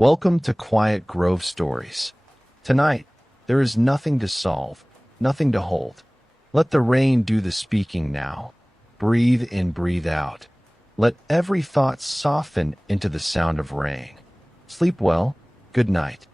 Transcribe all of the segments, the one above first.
Welcome to Quiet Grove Stories. Tonight, there is nothing to solve, nothing to hold. Let the rain do the speaking now. Breathe in, breathe out. Let every thought soften into the sound of rain. Sleep well. Good night.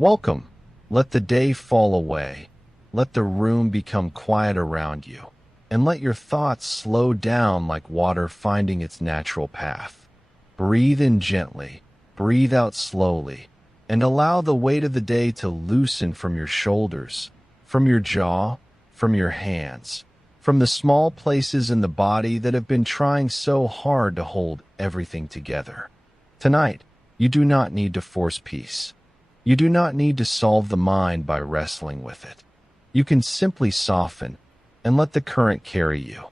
Welcome. Let the day fall away. Let the room become quiet around you. And let your thoughts slow down like water finding its natural path. Breathe in gently. Breathe out slowly. And allow the weight of the day to loosen from your shoulders, from your jaw, from your hands, from the small places in the body that have been trying so hard to hold everything together. Tonight, you do not need to force peace. You do not need to solve the mind by wrestling with it. You can simply soften and let the current carry you.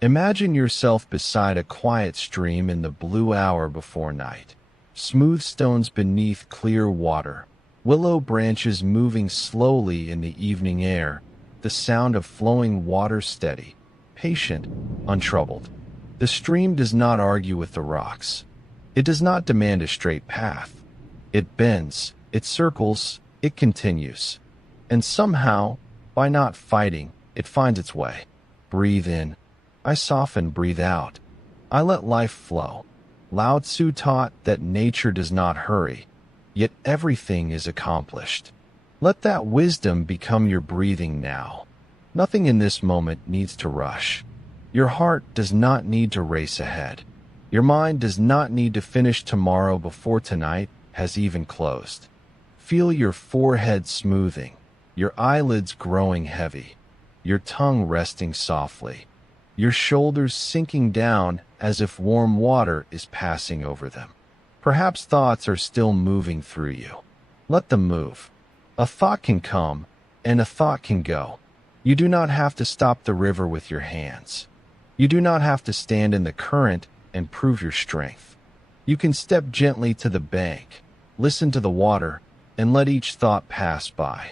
Imagine yourself beside a quiet stream in the blue hour before night. Smooth stones beneath clear water, willow branches moving slowly in the evening air, the sound of flowing water steady, patient, untroubled. The stream does not argue with the rocks. It does not demand a straight path. It bends, it circles, it continues. And somehow, by not fighting, it finds its way. Breathe in. I soften, breathe out. I let life flow. Lao Tzu taught that nature does not hurry, yet everything is accomplished. Let that wisdom become your breathing now. Nothing in this moment needs to rush. Your heart does not need to race ahead. Your mind does not need to finish tomorrow before tonight has even closed. Feel your forehead smoothing, your eyelids growing heavy, your tongue resting softly, your shoulders sinking down as if warm water is passing over them. Perhaps thoughts are still moving through you. Let them move. A thought can come, and a thought can go. You do not have to stop the river with your hands. You do not have to stand in the current and prove your strength. You can step gently to the bank, listen to the water, and let each thought pass by.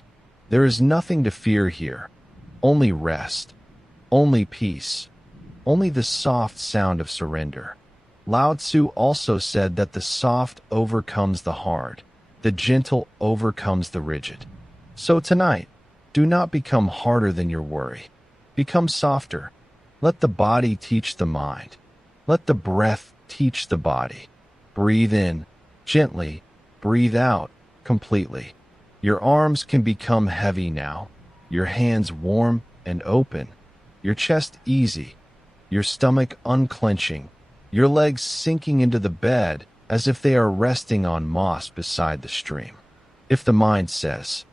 There is nothing to fear here. Only rest. Only peace. Only the soft sound of surrender. Lao Tzu also said that the soft overcomes the hard. The gentle overcomes the rigid. So tonight, do not become harder than your worry. Become softer. Let the body teach the mind. Let the breath teach the body. Breathe in, gently. Breathe out, completely. Your arms can become heavy now. Your hands warm and open. Your chest easy. Your stomach unclenching. Your legs sinking into the bed as if they are resting on moss beside the stream. If the mind says,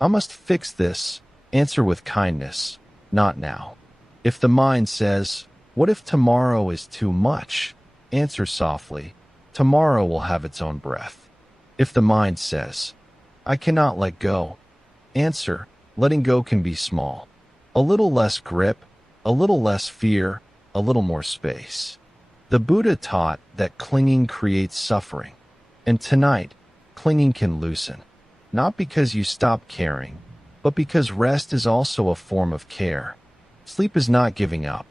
I must fix this, answer with kindness, not now. If the mind says, what if tomorrow is too much? Answer softly, tomorrow will have its own breath. If the mind says, I cannot let go, answer, letting go can be small. A little less grip, a little less fear, a little more space. The Buddha taught that clinging creates suffering, and tonight, clinging can loosen, not because you stop caring, but because rest is also a form of care. Sleep is not giving up.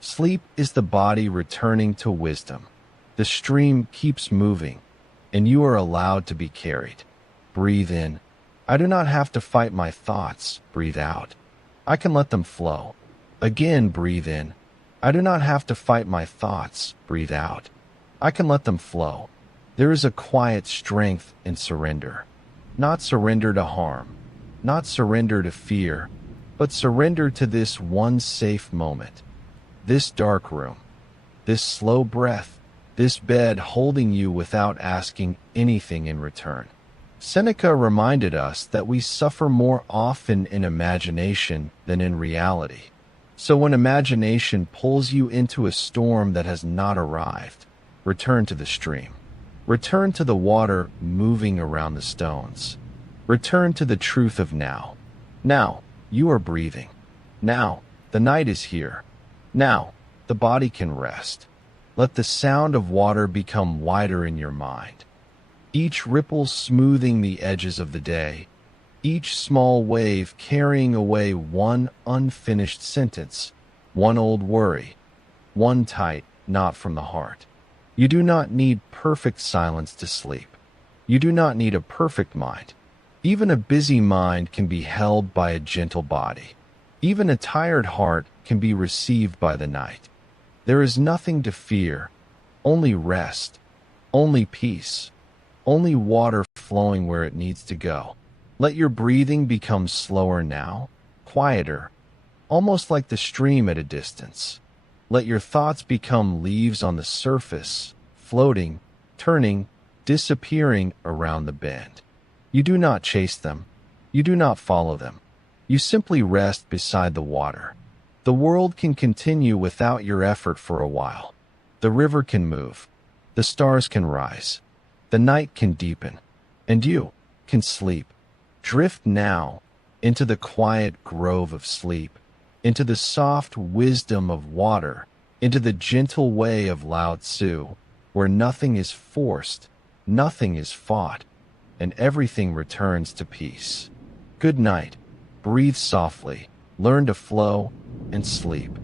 Sleep is the body returning to wisdom. The stream keeps moving, and you are allowed to be carried. Breathe in. I do not have to fight my thoughts. Breathe out. I can let them flow. Again, breathe in. I do not have to fight my thoughts. Breathe out. I can let them flow. There is a quiet strength in surrender. Not surrender to harm, not surrender to fear, but surrender to this one safe moment. This dark room, this slow breath, this bed holding you without asking anything in return. Seneca reminded us that we suffer more often in imagination than in reality. So when imagination pulls you into a storm that has not arrived, return to the stream. Return to the water moving around the stones. Return to the truth of now. Now, you are breathing. Now, the night is here. Now, the body can rest. Let the sound of water become wider in your mind. Each ripple smoothing the edges of the day. Each small wave carrying away one unfinished sentence, one old worry, one tight knot from the heart. You do not need perfect silence to sleep. You do not need a perfect mind. Even a busy mind can be held by a gentle body. Even a tired heart can be received by the night. There is nothing to fear, only rest, only peace, only water flowing where it needs to go. Let your breathing become slower now, quieter, almost like the stream at a distance. Let your thoughts become leaves on the surface, floating, turning, disappearing around the bend. You do not chase them. You do not follow them. You simply rest beside the water. The world can continue without your effort for a while. The river can move. The stars can rise. The night can deepen. And you can sleep. Drift now into the quiet grove of sleep, into the soft wisdom of water, into the gentle way of Lao Tzu, where nothing is forced, nothing is fought, and everything returns to peace. Good night. Breathe softly, learn to flow, and sleep.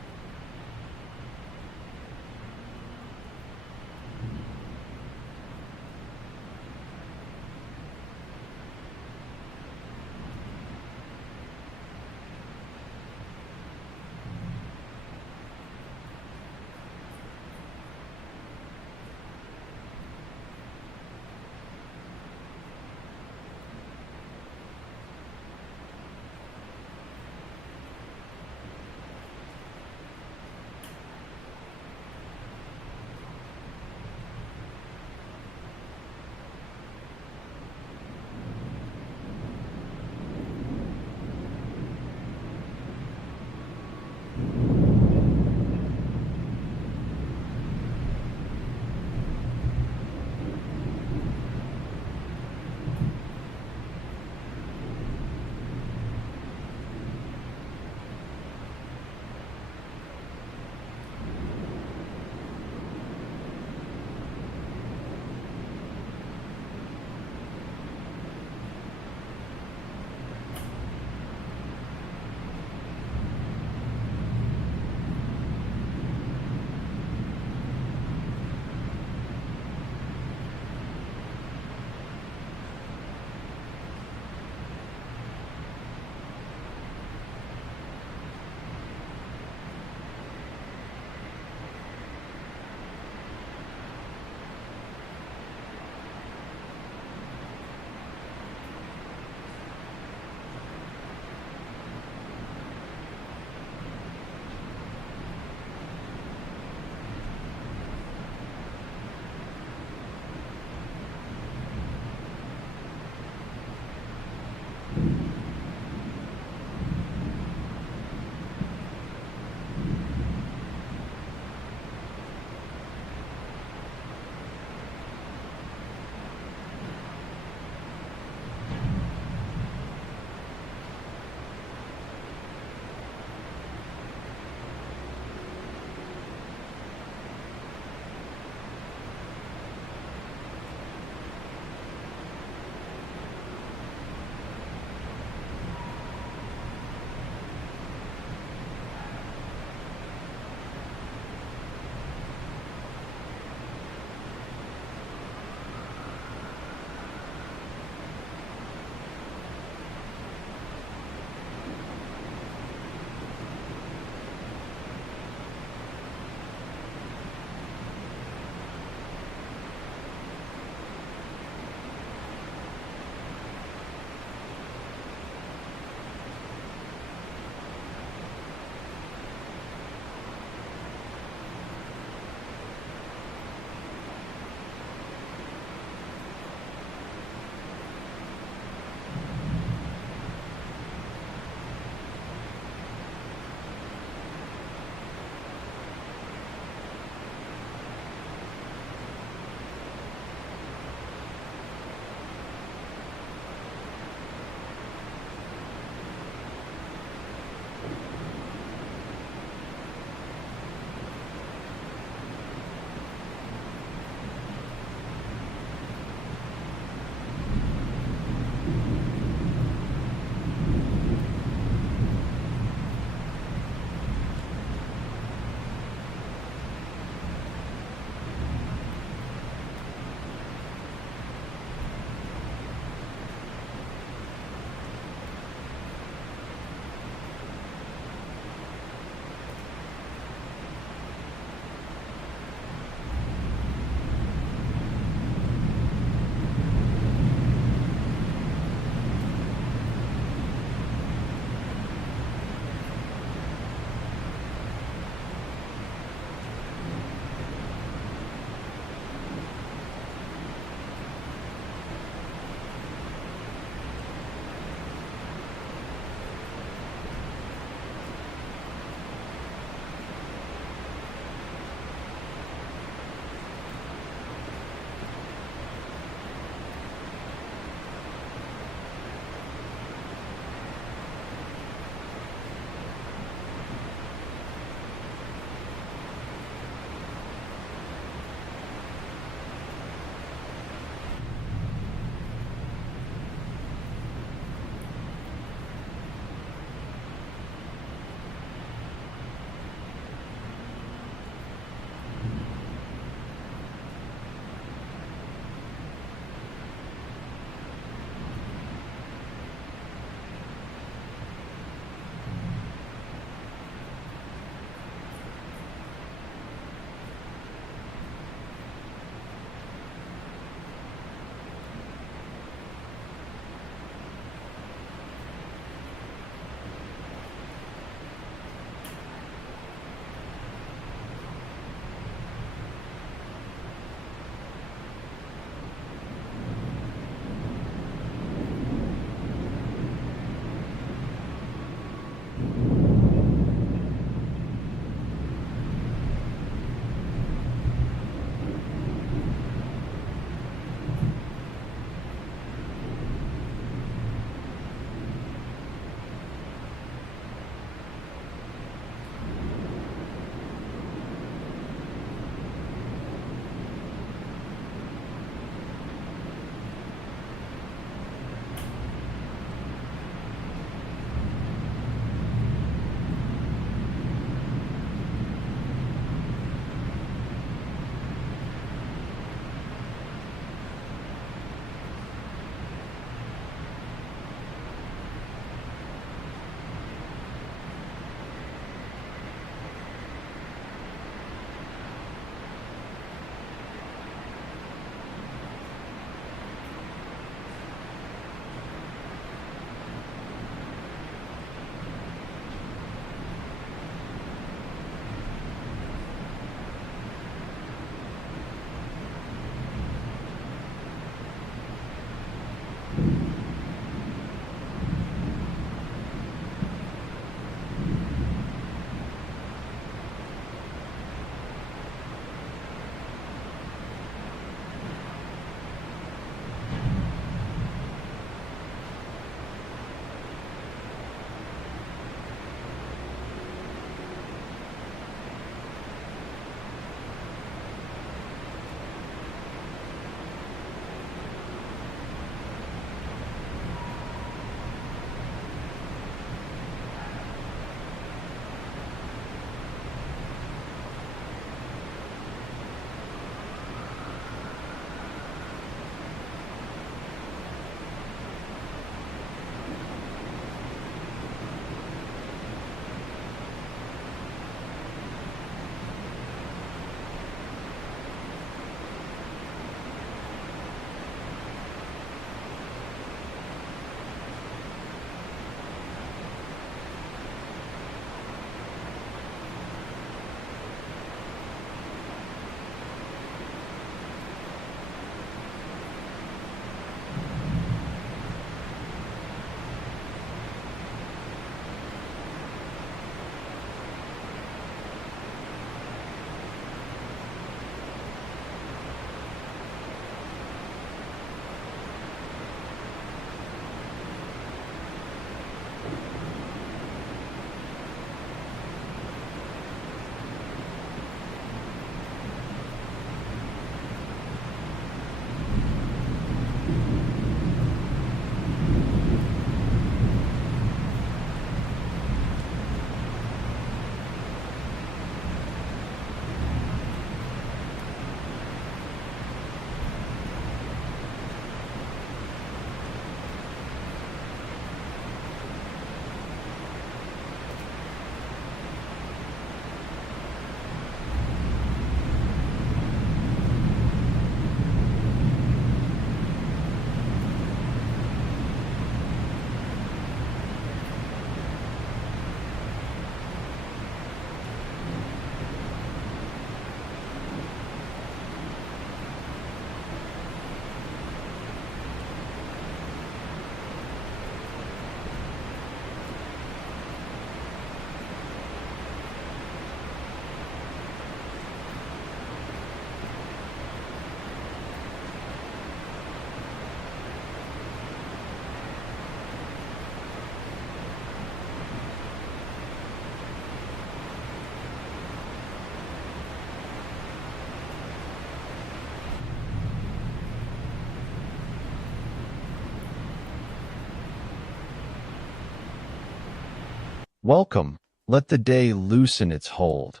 Welcome. Let the day loosen its hold.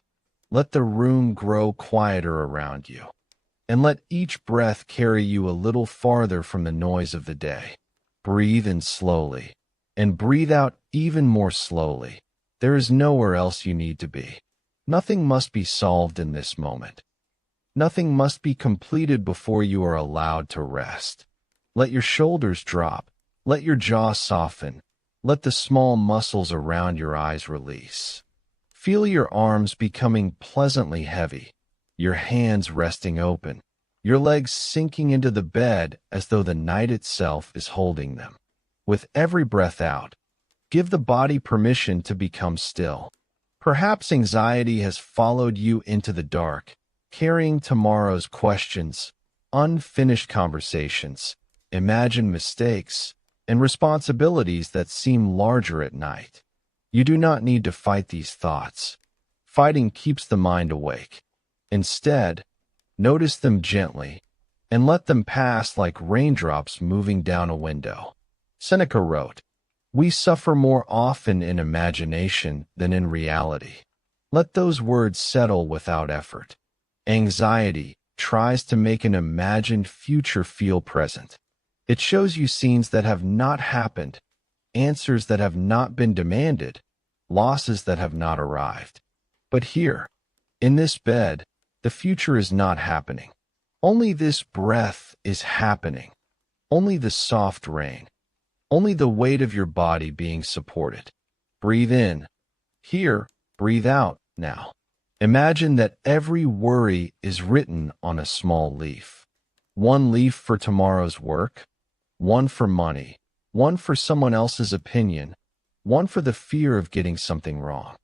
Let the room grow quieter around you. And let each breath carry you a little farther from the noise of the day. Breathe in slowly, and breathe out even more slowly. There is nowhere else you need to be. Nothing must be solved in this moment. Nothing must be completed before you are allowed to rest. Let your shoulders drop. Let your jaw soften. Let the small muscles around your eyes release. Feel your arms becoming pleasantly heavy, your hands resting open, your legs sinking into the bed as though the night itself is holding them. With every breath out, give the body permission to become still. Perhaps anxiety has followed you into the dark, carrying tomorrow's questions, unfinished conversations, imagined mistakes, and responsibilities that seem larger at night. You do not need to fight these thoughts. Fighting keeps the mind awake. Instead, notice them gently and let them pass like raindrops moving down a window. Seneca wrote, "We suffer more often in imagination than in reality." Let those words settle without effort. Anxiety tries to make an imagined future feel present. It shows you scenes that have not happened, answers that have not been demanded, losses that have not arrived. But here, in this bed, the future is not happening. Only this breath is happening. Only the soft rain. Only the weight of your body being supported. Breathe in. Here, breathe out now. Imagine that every worry is written on a small leaf. One leaf for tomorrow's work, one for money, one for someone else's opinion, one for the fear of getting something wrong.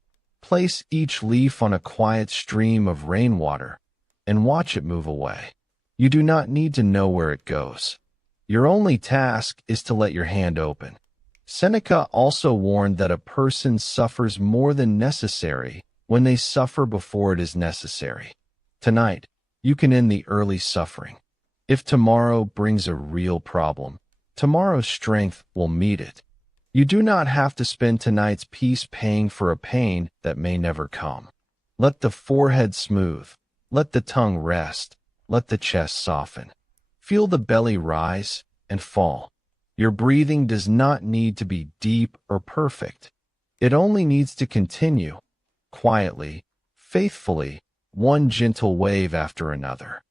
Place each leaf on a quiet stream of rainwater and watch it move away. You do not need to know where it goes. Your only task is to let your hand open. Seneca also warned that a person suffers more than necessary when they suffer before it is necessary. Tonight, you can end the early suffering. If tomorrow brings a real problem, tomorrow's strength will meet it. You do not have to spend tonight's peace paying for a pain that may never come. Let the forehead smooth. Let the tongue rest. Let the chest soften. Feel the belly rise and fall. Your breathing does not need to be deep or perfect. It only needs to continue, quietly, faithfully, one gentle wave after another.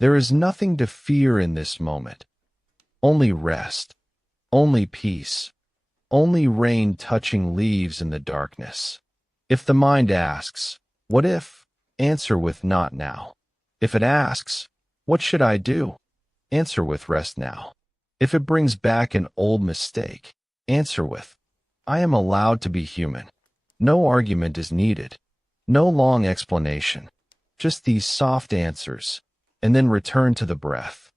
There is nothing to fear in this moment. Only rest, only peace, only rain touching leaves in the darkness. If the mind asks, "What if?" answer with "Not now." If it asks, "What should I do?" answer with "Rest now." If it brings back an old mistake, answer with, "I am allowed to be human." No argument is needed. No long explanation. Just these soft answers, and then return to the breath.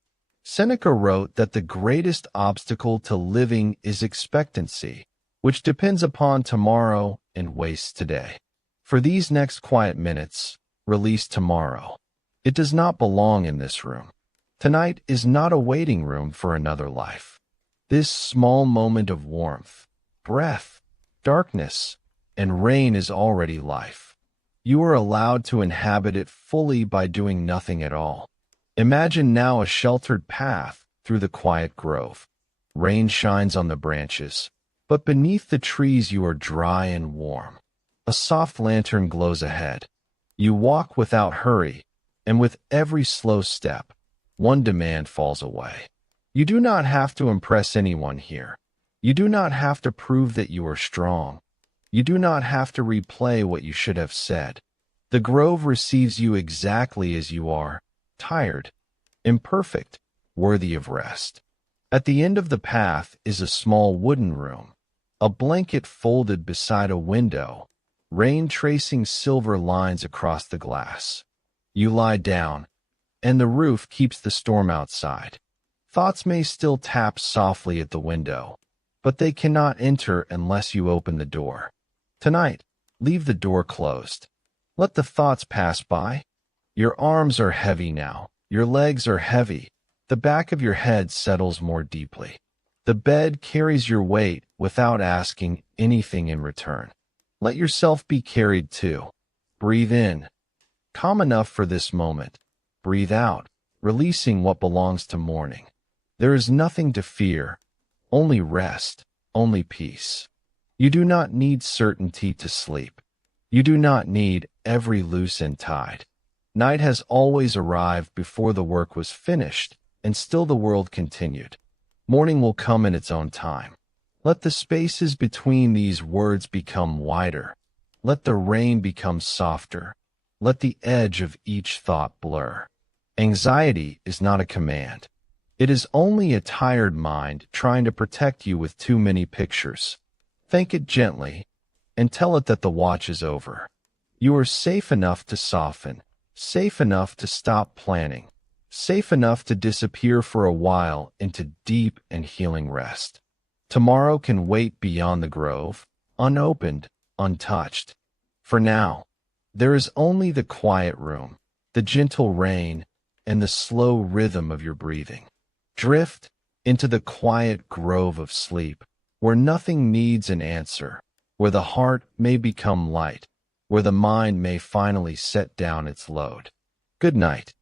Seneca wrote that the greatest obstacle to living is expectancy, which depends upon tomorrow and wastes today. For these next quiet minutes, release tomorrow. It does not belong in this room. Tonight is not a waiting room for another life. This small moment of warmth, breath, darkness, and rain is already life. You are allowed to inhabit it fully by doing nothing at all. Imagine now a sheltered path through the quiet grove. Rain shines on the branches, but beneath the trees you are dry and warm. A soft lantern glows ahead. You walk without hurry, and with every slow step, one demand falls away. You do not have to impress anyone here. You do not have to prove that you are strong. You do not have to replay what you should have said. The grove receives you exactly as you are, tired, imperfect, worthy of rest. At the end of the path is a small wooden room, a blanket folded beside a window, rain tracing silver lines across the glass. You lie down, and the roof keeps the storm outside. Thoughts may still tap softly at the window, but they cannot enter unless you open the door. Tonight, leave the door closed. Let the thoughts pass by. Your arms are heavy now. Your legs are heavy. The back of your head settles more deeply. The bed carries your weight without asking anything in return. Let yourself be carried too. Breathe in, calm enough for this moment. Breathe out, releasing what belongs to morning. There is nothing to fear, only rest, only peace. You do not need certainty to sleep. You do not need every loose end tied. Night has always arrived before the work was finished, and still the world continued. Morning will come in its own time. Let the spaces between these words become wider. Let the rain become softer. Let the edge of each thought blur. Anxiety is not a command. It is only a tired mind trying to protect you with too many pictures. Thank it gently, and tell it that the watch is over. You are safe enough to soften, safe enough to stop planning, safe enough to disappear for a while into deep and healing rest. Tomorrow can wait beyond the grove, unopened, untouched. For now, there is only the quiet room, the gentle rain, and the slow rhythm of your breathing. Drift into the quiet grove of sleep, where nothing needs an answer, where the heart may become light, where the mind may finally set down its load. Good night.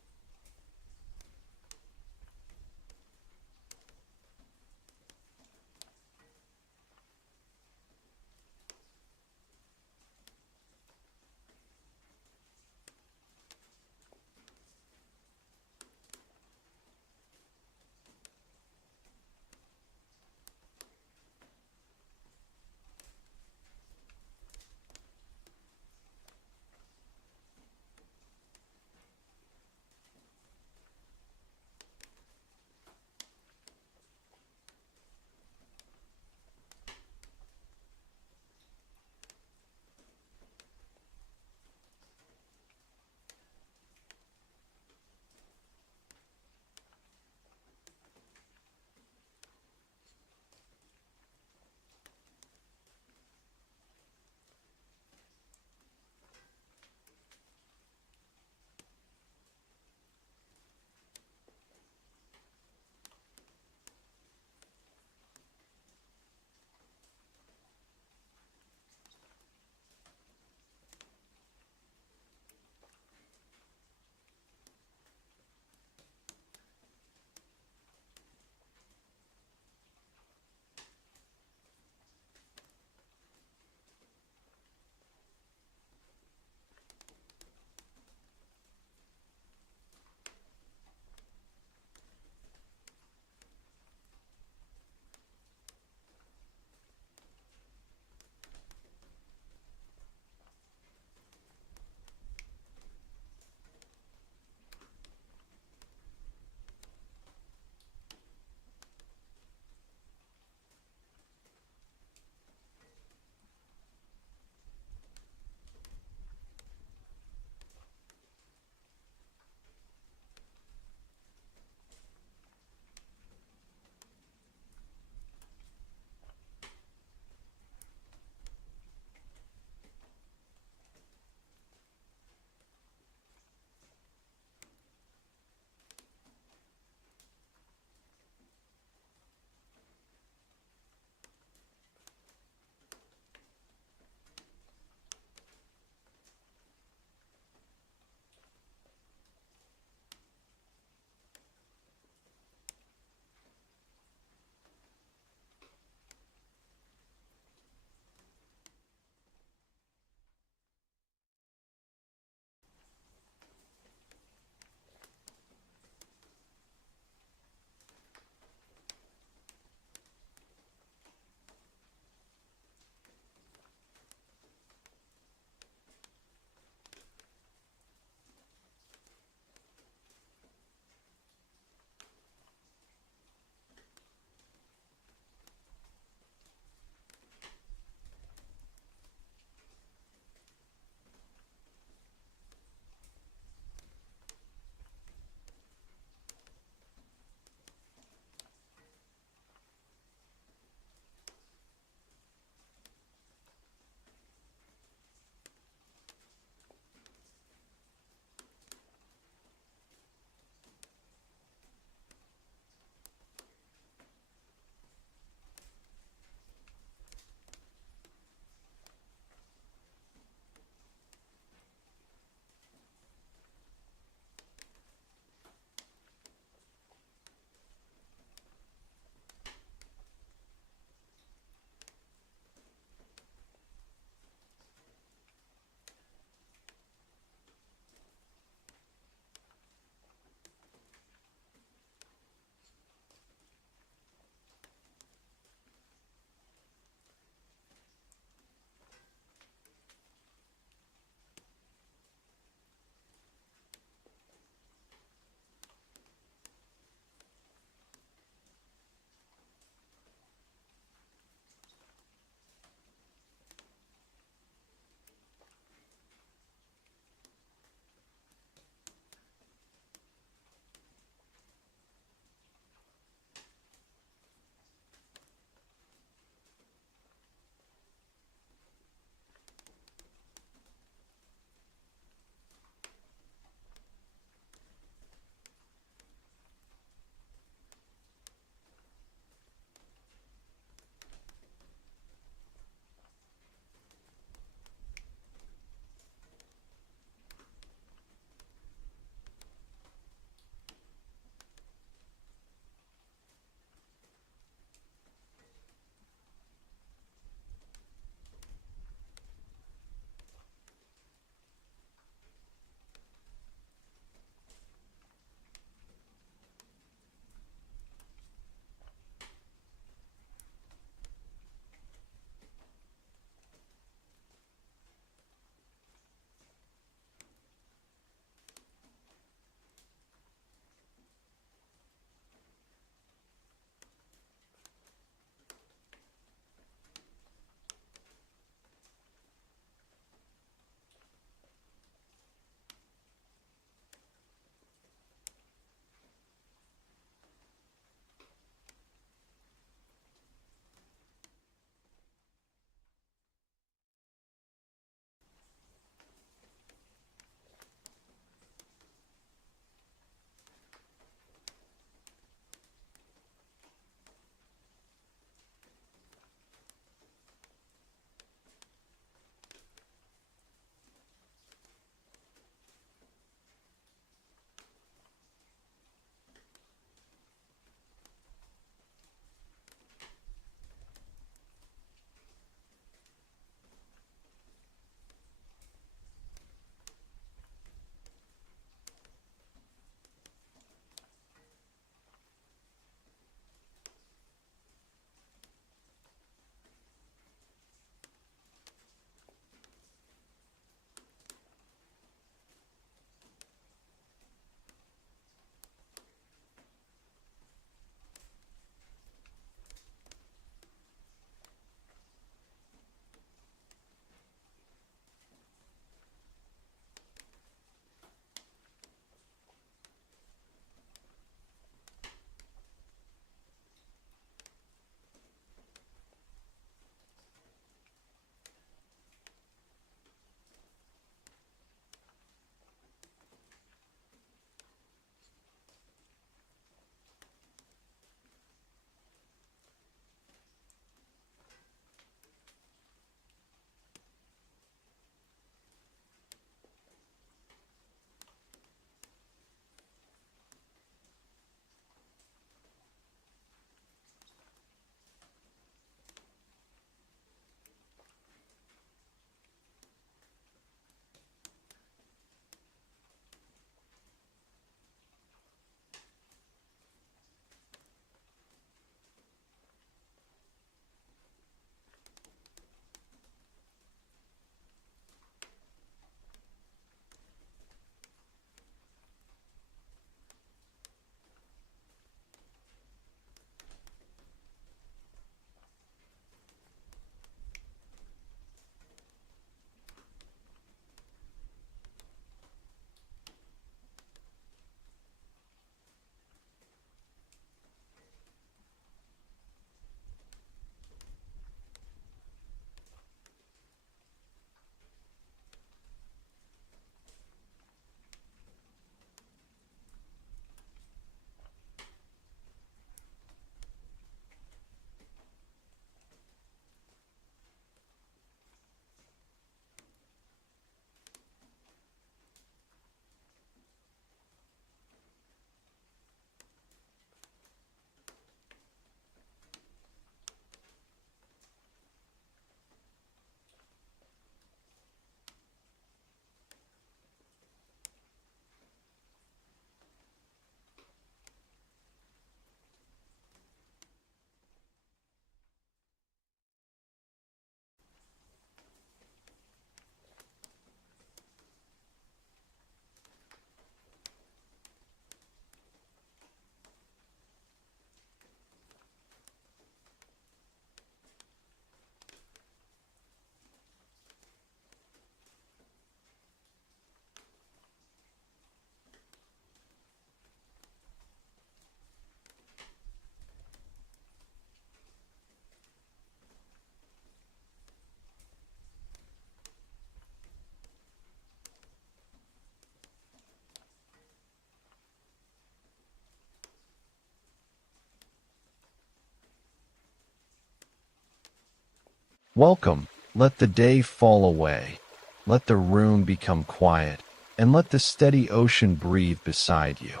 Welcome, let the day fall away. Let the room become quiet, and let the steady ocean breathe beside you.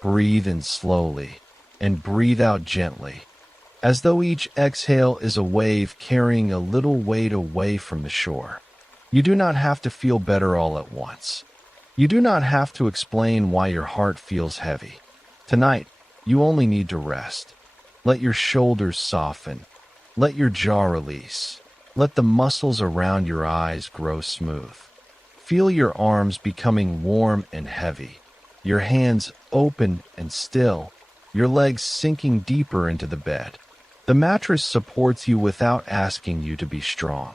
Breathe in slowly, and breathe out gently, as though each exhale is a wave carrying a little weight away from the shore. You do not have to feel better all at once. You do not have to explain why your heart feels heavy. Tonight, you only need to rest. Let your shoulders soften. Let your jaw release. Let the muscles around your eyes grow smooth. Feel your arms becoming warm and heavy, your hands open and still, your legs sinking deeper into the bed. The mattress supports you without asking you to be strong.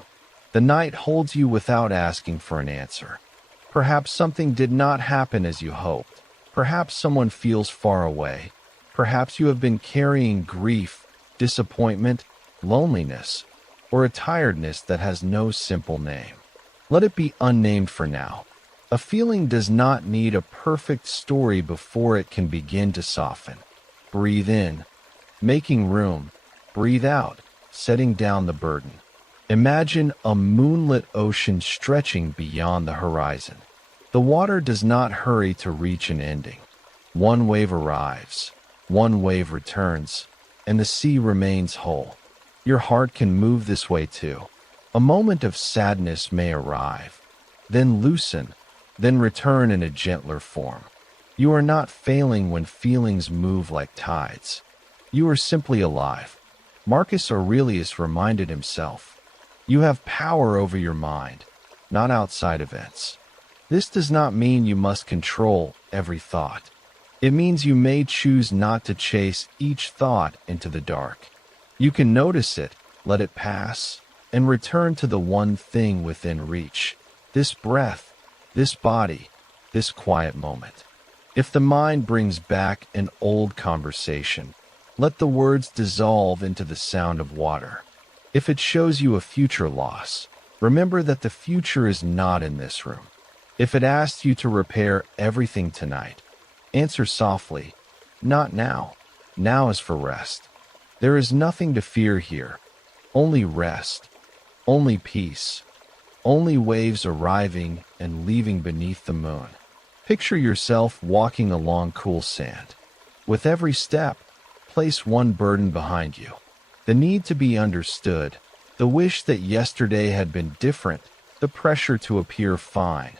The night holds you without asking for an answer. Perhaps something did not happen as you hoped. Perhaps someone feels far away. Perhaps you have been carrying grief, disappointment, loneliness, or a tiredness that has no simple name. Let it be unnamed for now. A feeling does not need a perfect story before it can begin to soften. Breathe in, making room. Breathe out, setting down the burden. Imagine a moonlit ocean stretching beyond the horizon. The water does not hurry to reach an ending. One wave arrives, one wave returns, and the sea remains whole. Your heart can move this way too. A moment of sadness may arrive, then loosen, then return in a gentler form. You are not failing when feelings move like tides. You are simply alive. Marcus Aurelius reminded himself. You have power over your mind, not outside events. This does not mean you must control every thought. It means you may choose not to chase each thought into the dark. You can notice it, let it pass, and return to the one thing within reach. This breath, this body, this quiet moment. If the mind brings back an old conversation, let the words dissolve into the sound of water. If it shows you a future loss, remember that the future is not in this room. If it asks you to repair everything tonight, answer softly, not now. Now is for rest. There is nothing to fear here. Only rest. Only peace. Only waves arriving and leaving beneath the moon. Picture yourself walking along cool sand. With every step, place one burden behind you. The need to be understood, the wish that yesterday had been different, the pressure to appear fine,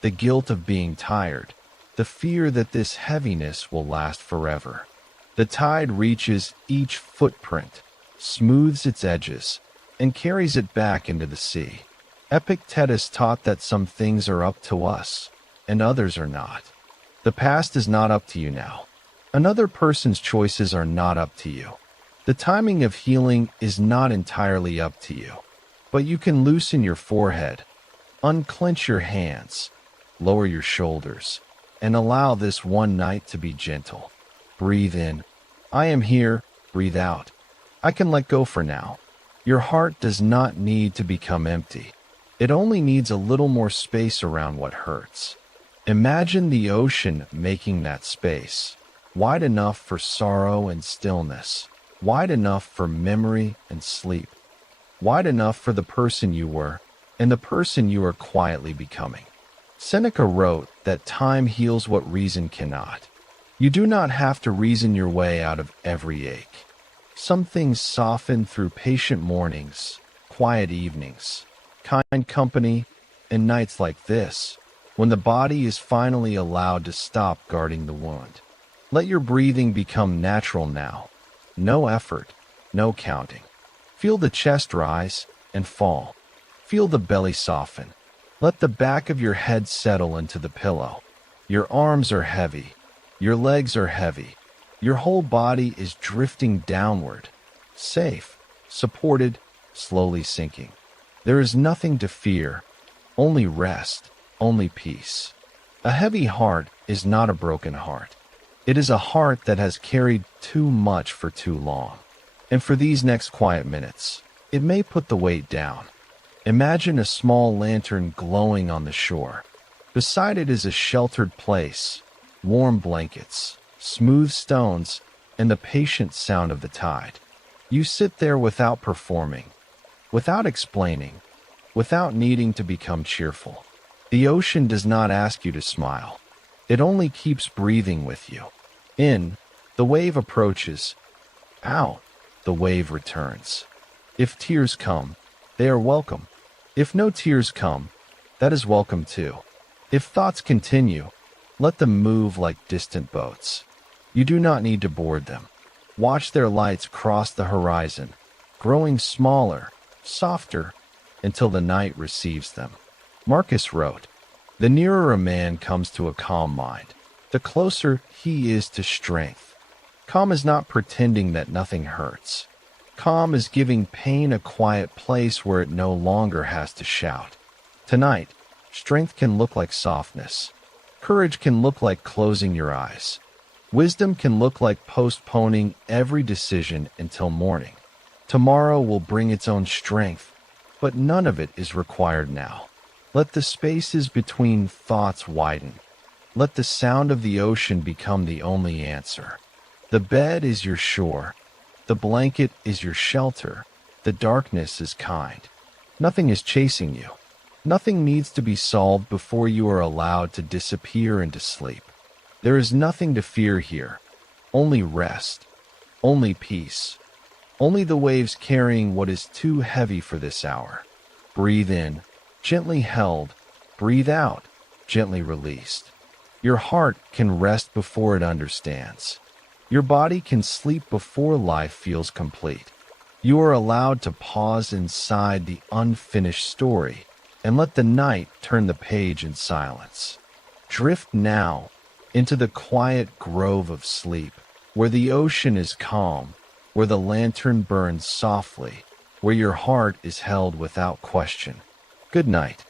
the guilt of being tired, the fear that this heaviness will last forever. The tide reaches each footprint, smooths its edges, and carries it back into the sea. Epictetus taught that some things are up to us, and others are not. The past is not up to you now. Another person's choices are not up to you. The timing of healing is not entirely up to you, but you can loosen your forehead, unclench your hands, lower your shoulders, and allow this one night to be gentle. Breathe in. I am here. Breathe out. I can let go for now. Your heart does not need to become empty. It only needs a little more space around what hurts. Imagine the ocean making that space, wide enough for sorrow and stillness, wide enough for memory and sleep, wide enough for the person you were and the person you are quietly becoming. Seneca wrote that time heals what reason cannot. You do not have to reason your way out of every ache. Some things soften through patient mornings, quiet evenings, kind company, and nights like this, when the body is finally allowed to stop guarding the wound. Let your breathing become natural now. No effort, no counting. Feel the chest rise and fall. Feel the belly soften. Let the back of your head settle into the pillow. Your arms are heavy. Your legs are heavy. Your whole body is drifting downward, safe, supported, slowly sinking. There is nothing to fear, only rest, only peace. A heavy heart is not a broken heart. It is a heart that has carried too much for too long. And for these next quiet minutes, it may put the weight down. Imagine a small lantern glowing on the shore. Beside it is a sheltered place, warm blankets, smooth stones, and the patient sound of the tide. You sit there without performing, without explaining, without needing to become cheerful. The ocean does not ask you to smile. It only keeps breathing with you. In, the wave approaches. Out, the wave returns. If tears come, they are welcome. If no tears come, that is welcome too. If thoughts continue, let them move like distant boats. You do not need to board them. Watch their lights cross the horizon, growing smaller, softer, until the night receives them. Marcus wrote, "The nearer a man comes to a calm mind, the closer he is to strength." Calm is not pretending that nothing hurts. Calm is giving pain a quiet place where it no longer has to shout. Tonight, strength can look like softness. Courage can look like closing your eyes. Wisdom can look like postponing every decision until morning. Tomorrow will bring its own strength, but none of it is required now. Let the spaces between thoughts widen. Let the sound of the ocean become the only answer. The bed is your shore. The blanket is your shelter. The darkness is kind. Nothing is chasing you. Nothing needs to be solved before you are allowed to disappear into sleep. There is nothing to fear here. Only rest. Only peace. Only the waves carrying what is too heavy for this hour. Breathe in, gently held. Breathe out, gently released. Your heart can rest before it understands. Your body can sleep before life feels complete. You are allowed to pause inside the unfinished story and let the night turn the page in silence. Drift now into the quiet grove of sleep, where the ocean is calm, where the lantern burns softly, where your heart is held without question. Good night.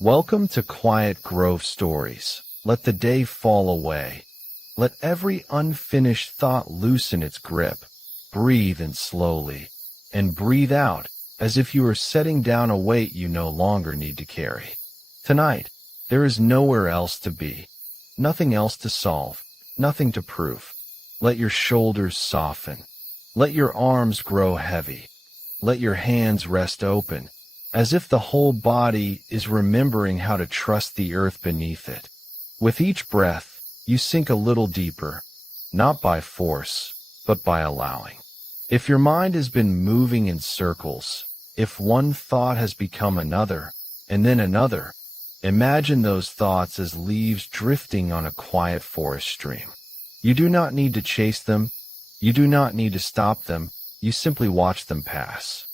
Welcome to Quiet Grove Stories. Let the day fall away. Let every unfinished thought loosen its grip. Breathe in slowly, and breathe out as if you are setting down a weight you no longer need to carry. Tonight, there is nowhere else to be, nothing else to solve, nothing to prove. Let your shoulders soften. Let your arms grow heavy. Let your hands rest open, as if the whole body is remembering how to trust the earth beneath it. With each breath, you sink a little deeper, not by force, but by allowing. If your mind has been moving in circles, if one thought has become another, and then another, imagine those thoughts as leaves drifting on a quiet forest stream. You do not need to chase them. You do not need to stop them. You simply watch them pass.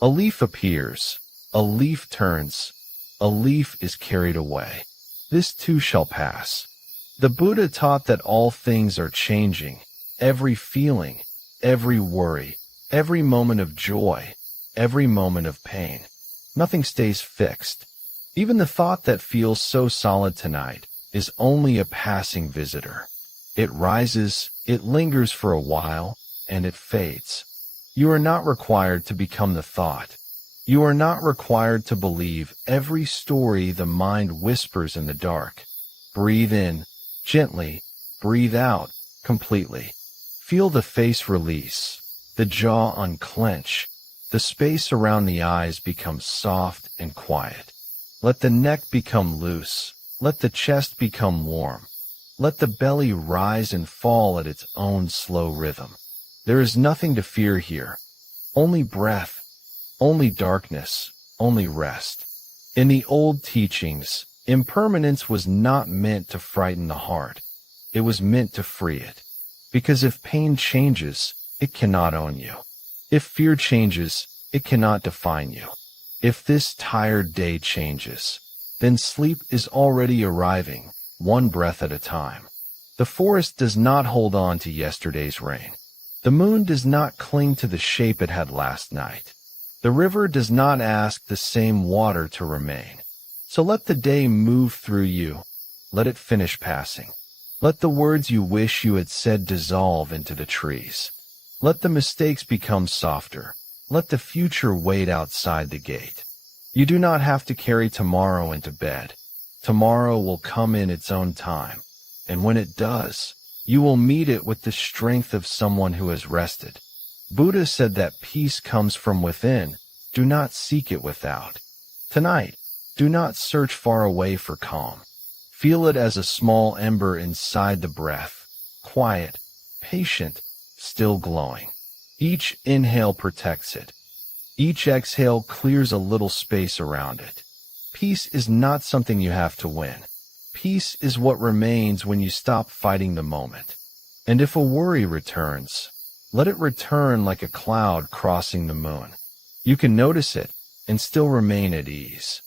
A leaf appears. A leaf turns. A leaf is carried away. This too shall pass. The Buddha taught that all things are changing. Every feeling, every worry, every moment of joy, every moment of pain. Nothing stays fixed. Even the thought that feels so solid tonight is only a passing visitor. It rises, it lingers for a while, and it fades. You are not required to become the thought. You are not required to believe every story the mind whispers in the dark. Breathe in, gently. Breathe out, completely. Feel the face release, the jaw unclench, the space around the eyes become soft and quiet. Let the neck become loose. Let the chest become warm. Let the belly rise and fall at its own slow rhythm. There is nothing to fear here. Only breath, only darkness, only rest. In the old teachings, impermanence was not meant to frighten the heart. It was meant to free it. Because if pain changes, it cannot own you. If fear changes, it cannot define you. If this tired day changes, then sleep is already arriving, one breath at a time. The forest does not hold on to yesterday's rain. The moon does not cling to the shape it had last night. The river does not ask the same water to remain. So let the day move through you. Let it finish passing. Let the words you wish you had said dissolve into the trees. Let the mistakes become softer. Let the future wait outside the gate. You do not have to carry tomorrow into bed. Tomorrow will come in its own time, and when it does, you will meet it with the strength of someone who has rested. Buddha said that peace comes from within. Do not seek it without. Tonight, do not search far away for calm. Feel it as a small ember inside the breath, quiet, patient, still glowing. Each inhale protects it. Each exhale clears a little space around it. Peace is not something you have to win. Peace is what remains when you stop fighting the moment. And if a worry returns, let it return like a cloud crossing the moon. You can notice it and still remain at ease.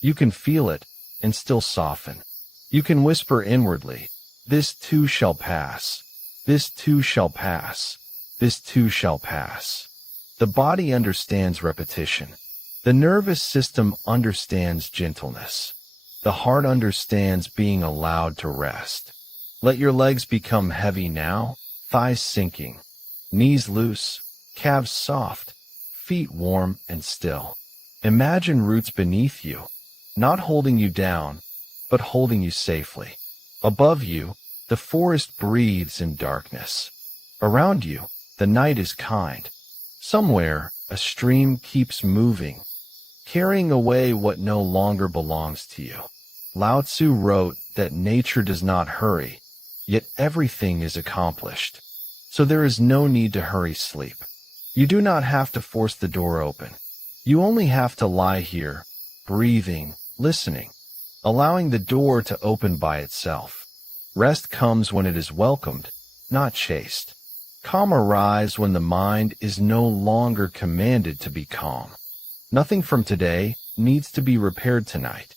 You can feel it and still soften. You can whisper inwardly, "This too shall pass. This too shall pass. This too shall pass." The body understands repetition. The nervous system understands gentleness. The heart understands being allowed to rest. Let your legs become heavy now, thighs sinking, knees loose, calves soft, feet warm and still. Imagine roots beneath you, not holding you down, but holding you safely. Above you, the forest breathes in darkness. Around you, the night is kind. Somewhere, a stream keeps moving, carrying away what no longer belongs to you. Lao Tzu wrote that nature does not hurry, yet everything is accomplished. So there is no need to hurry sleep. You do not have to force the door open. You only have to lie here, breathing, listening, allowing the door to open by itself. Rest comes when it is welcomed, not chased. Calm arrives when the mind is no longer commanded to be calm. Nothing from today needs to be repaired tonight.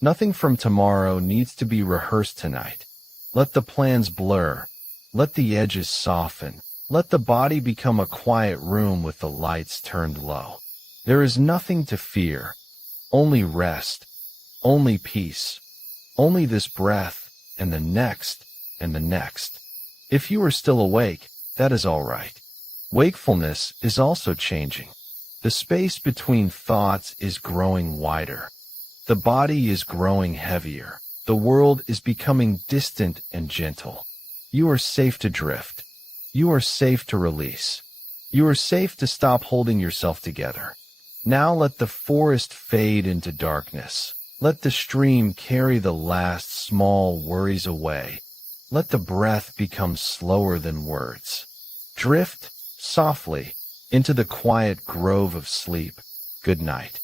Nothing from tomorrow needs to be rehearsed tonight. Let the plans blur. Let the edges soften. Let the body become a quiet room with the lights turned low. There is nothing to fear, only rest, only peace, only this breath, and the next, and the next. If you are still awake, that is all right. Wakefulness is also changing. The space between thoughts is growing wider. The body is growing heavier. The world is becoming distant and gentle. You are safe to drift. You are safe to release. You are safe to stop holding yourself together. Now let the forest fade into darkness. Let the stream carry the last small worries away. Let the breath become slower than words. Drift softly into the quiet grove of sleep. Good night.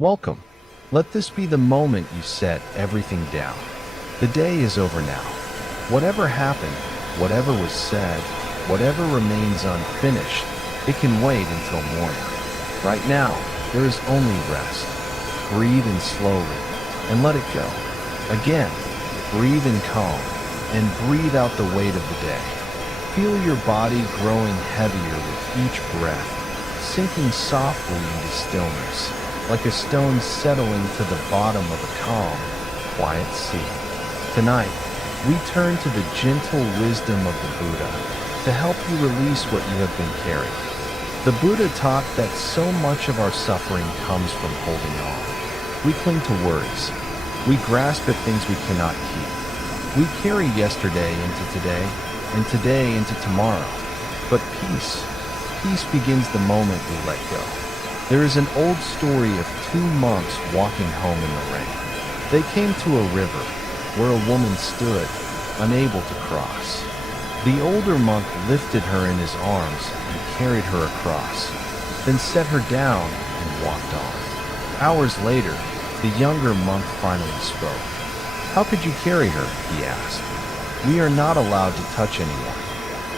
Welcome. Let this be the moment you set everything down. The day is over now. Whatever happened, whatever was said, whatever remains unfinished, it can wait until morning. Right now, there is only rest. Breathe in slowly and let it go. Again, breathe in calm and breathe out the weight of the day. Feel your body growing heavier with each breath, sinking softly into stillness, like a stone settling to the bottom of a calm, quiet sea. Tonight, we turn to the gentle wisdom of the Buddha to help you release what you have been carrying. The Buddha taught that so much of our suffering comes from holding on. We cling to worries. We grasp at things we cannot keep. We carry yesterday into today, and today into tomorrow. But peace begins the moment we let go. There is an old story of two monks walking home in the rain. They came to a river where a woman stood, unable to cross. The older monk lifted her in his arms and carried her across, then set her down and walked on. Hours later, the younger monk finally spoke. "How could you carry her?" he asked. "We are not allowed to touch anyone."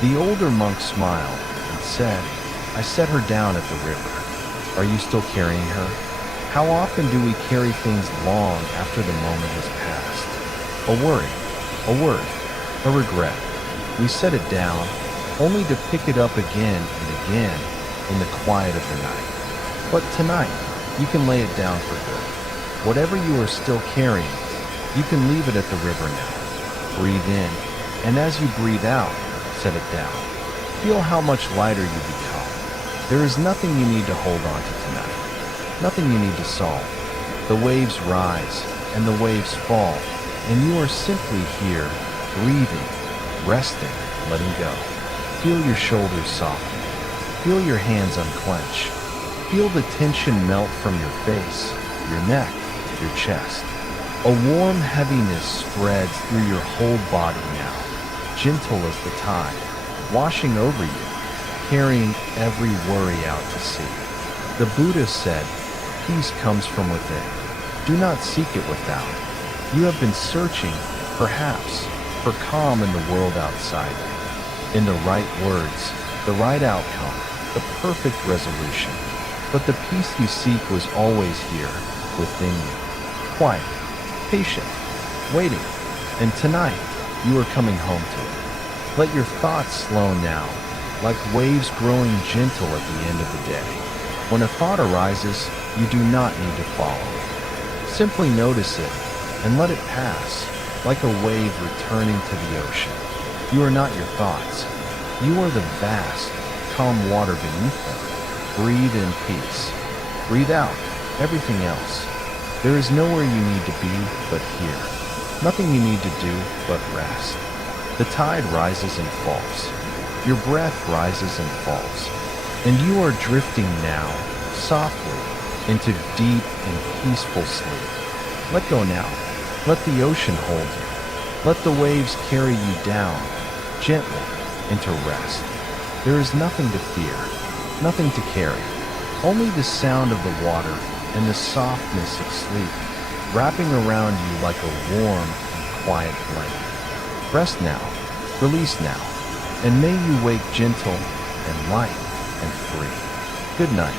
The older monk smiled and said, "I set her down at the river. Are you still carrying her? How often do we carry things long after the moment has passed? A worry, a word, a regret. We set it down, only to pick it up again and again in the quiet of the night. But tonight, you can lay it down for good. Whatever you are still carrying, you can leave it at the river now. Breathe in, and as you breathe out, set it down. Feel how much lighter you become. There is nothing you need to hold on to tonight, nothing you need to solve. The waves rise, and the waves fall, and you are simply here, breathing, resting, letting go. Feel your shoulders soften. Feel your hands unclench. Feel the tension melt from your face, your neck, your chest. A warm heaviness spreads through your whole body now, gentle as the tide, washing over you, carrying every worry out to sea. The Buddha said, "Peace comes from within. Do not seek it without. You have been searching, perhaps, for calm in the world outside you, in the right words, the right outcome, the perfect resolution. But the peace you seek was always here, within you, quiet, patient, waiting, and tonight you are coming home to it. Let your thoughts slow now, like waves growing gentle at the end of the day. When a thought arises, you do not need to follow it. Simply notice it and let it pass, like a wave returning to the ocean. You are not your thoughts. You are the vast, calm water beneath them. Breathe in peace. Breathe out everything else. There is nowhere you need to be but here. Nothing you need to do but rest. The tide rises and falls. Your breath rises and falls. And you are drifting now, softly, into deep and peaceful sleep. Let go now. Let the ocean hold you. Let the waves carry you down, gently, into rest. There is nothing to fear, nothing to carry. Only the sound of the water and the softness of sleep, wrapping around you like a warm and quiet blanket. Rest now, release now, and may you wake gentle and light and free. Good night.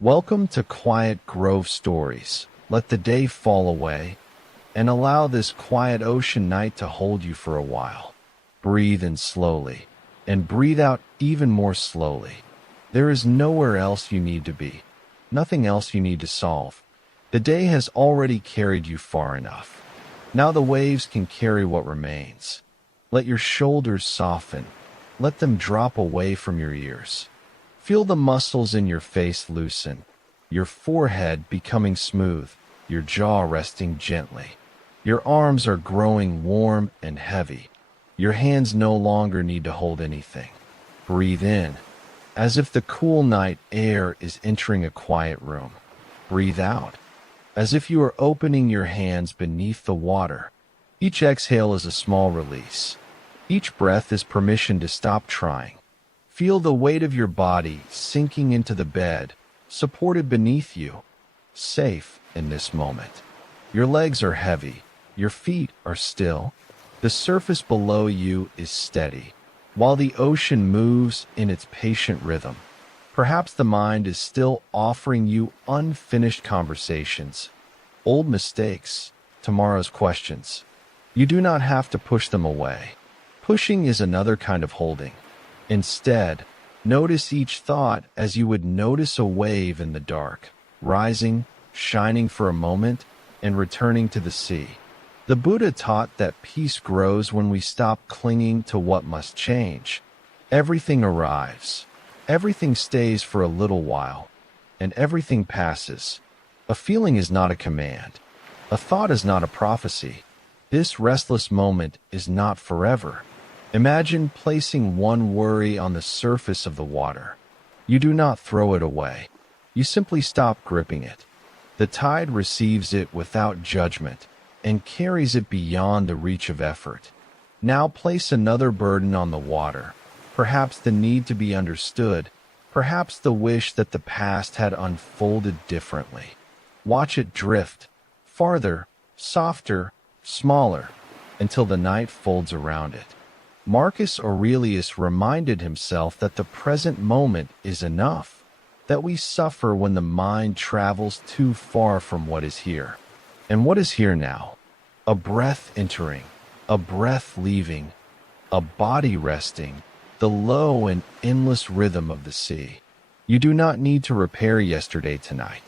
Welcome to Quiet Grove Stories. Let the day fall away and allow this quiet ocean night to hold you for a while. Breathe in slowly and breathe out even more slowly. There is nowhere else you need to be, nothing else you need to solve. The day has already carried you far enough. Now the waves can carry what remains. Let your shoulders soften. Let them drop away from your ears. Feel the muscles in your face loosen, your forehead becoming smooth, your jaw resting gently. Your arms are growing warm and heavy. Your hands no longer need to hold anything. Breathe in, as if the cool night air is entering a quiet room. Breathe out, as if you are opening your hands beneath the water. Each exhale is a small release. Each breath is permission to stop trying. Feel the weight of your body sinking into the bed, supported beneath you, safe in this moment. Your legs are heavy. Your feet are still. The surface below you is steady, while the ocean moves in its patient rhythm. Perhaps the mind is still offering you unfinished conversations, old mistakes, tomorrow's questions. You do not have to push them away. Pushing is another kind of holding. Instead, notice each thought as you would notice a wave in the dark, rising, shining for a moment, and returning to the sea. The Buddha taught that peace grows when we stop clinging to what must change. Everything arrives. Everything stays for a little while, and everything passes. A feeling is not a command. A thought is not a prophecy. This restless moment is not forever. Imagine placing one worry on the surface of the water. You do not throw it away. You simply stop gripping it. The tide receives it without judgment and carries it beyond the reach of effort. Now place another burden on the water, perhaps the need to be understood, perhaps the wish that the past had unfolded differently. Watch it drift, farther, softer, smaller, until the night folds around it. Marcus Aurelius reminded himself that the present moment is enough, that we suffer when the mind travels too far from what is here. And what is here now? A breath entering, a breath leaving, a body resting, the low and endless rhythm of the sea. You do not need to repair yesterday tonight.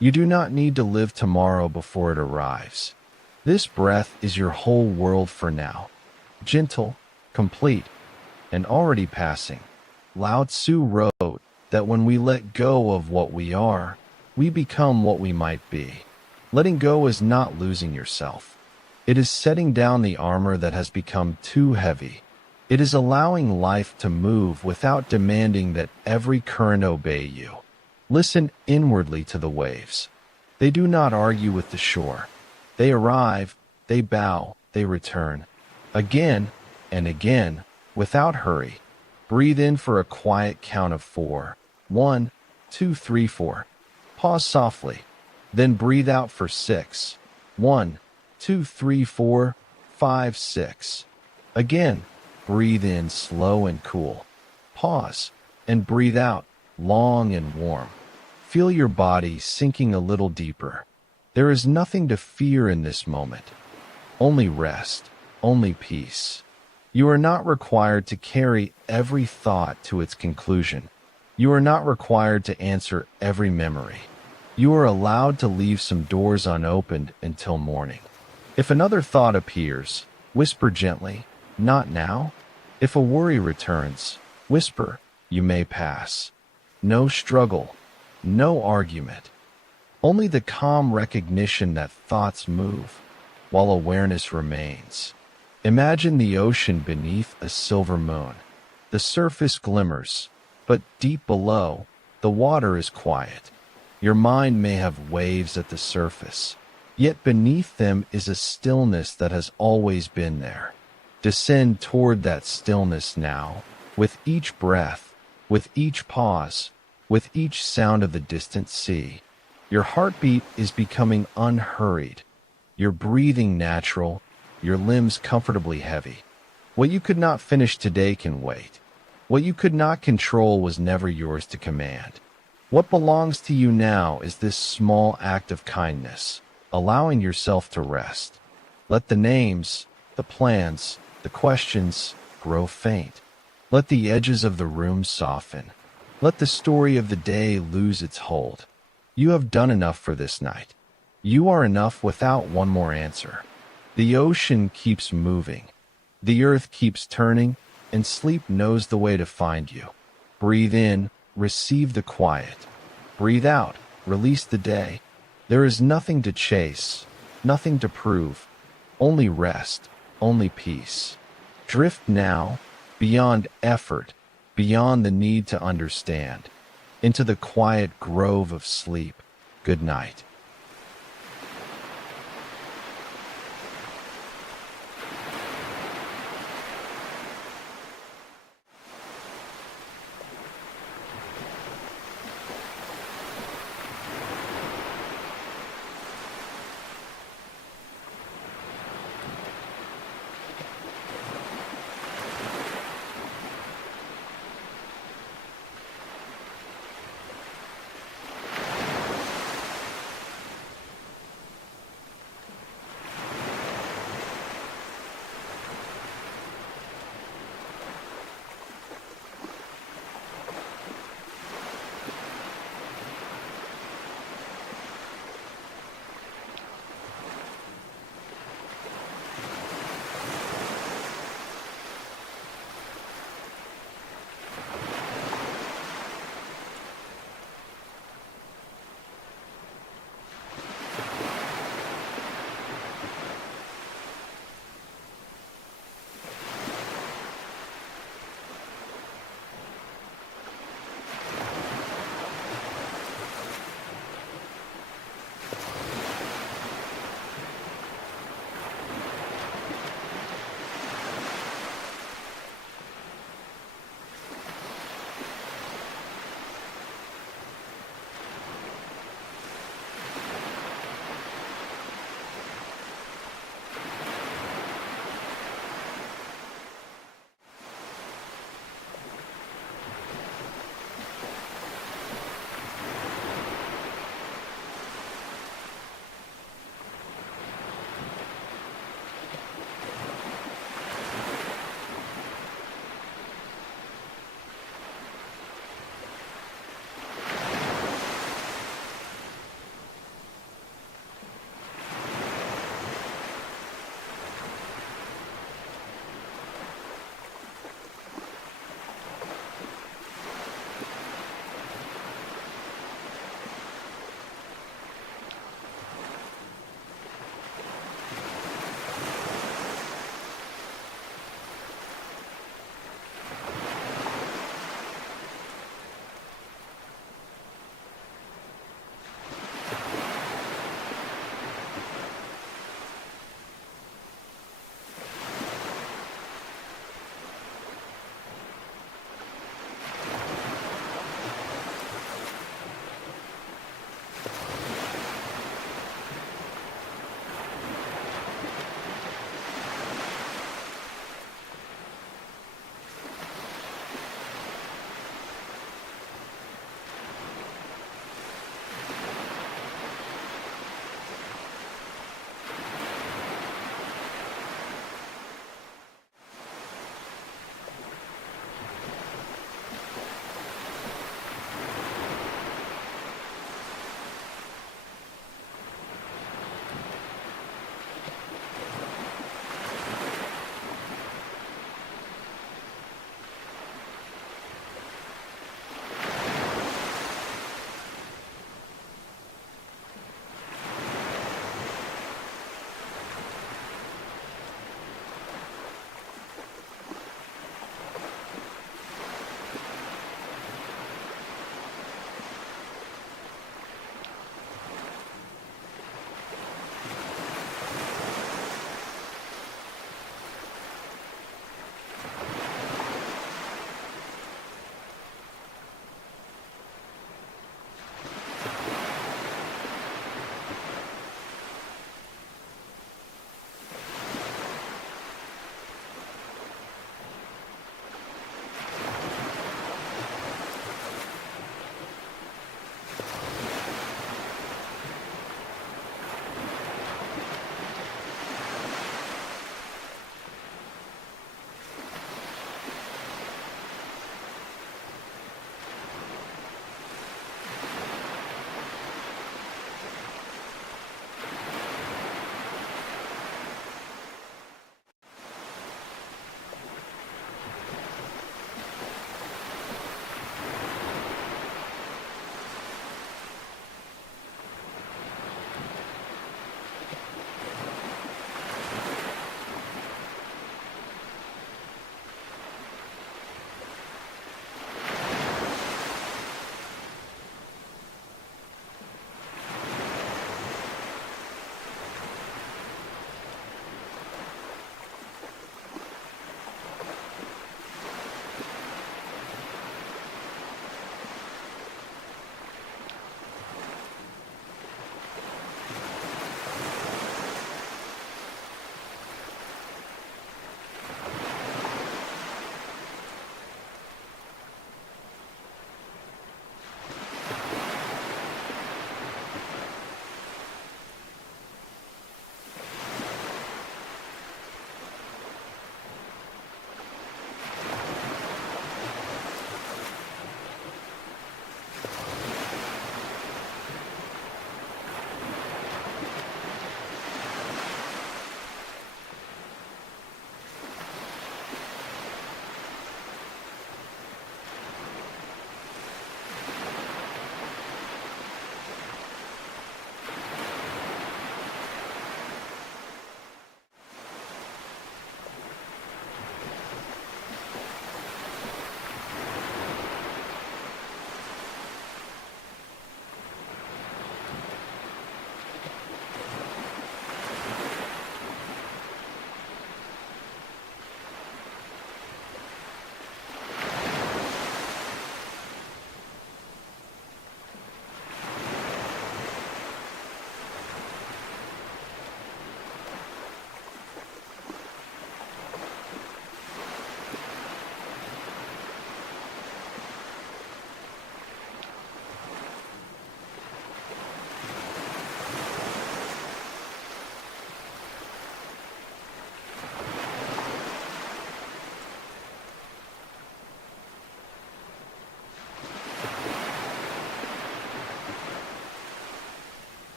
You do not need to live tomorrow before it arrives. This breath is your whole world for now, gentle, complete, and already passing. Lao Tzu wrote that when we let go of what we are, we become what we might be. Letting go is not losing yourself. It is setting down the armor that has become too heavy. It is allowing life to move without demanding that every current obey you. Listen inwardly to the waves. They do not argue with the shore. They arrive, they bow, they return. Again and again, without hurry. Breathe in for a quiet count of 4. 1, 2, 3, 4. Pause softly. Then breathe out for 6. 1, 2, 3, 4, 5, 6. Again, breathe in slow and cool. Pause and breathe out long and warm. Feel your body sinking a little deeper. There is nothing to fear in this moment. Only rest, only peace. You are not required to carry every thought to its conclusion. You are not required to answer every memory. You are allowed to leave some doors unopened until morning. If another thought appears, whisper gently, "Not now." If a worry returns, whisper, "You may pass." No struggle, no argument. Only the calm recognition that thoughts move, while awareness remains. Imagine the ocean beneath a silver moon. The surface glimmers, but deep below, the water is quiet. Your mind may have waves at the surface, yet beneath them is a stillness that has always been there. Descend toward that stillness now, with each breath, with each pause, with each sound of the distant sea. Your heartbeat is becoming unhurried, your breathing natural, your limbs comfortably heavy. What you could not finish today can wait. What you could not control was never yours to command. What belongs to you now is this small act of kindness, allowing yourself to rest. Let the names, the plans, the questions grow faint. Let the edges of the room soften. Let the story of the day lose its hold. You have done enough for this night. You are enough without one more answer. The ocean keeps moving. The earth keeps turning, and sleep knows the way to find you. Breathe in, receive the quiet. Breathe out, release the day. There is nothing to chase, nothing to prove, only rest, only peace. Drift now, beyond effort, beyond the need to understand, into the quiet grove of sleep. Good night.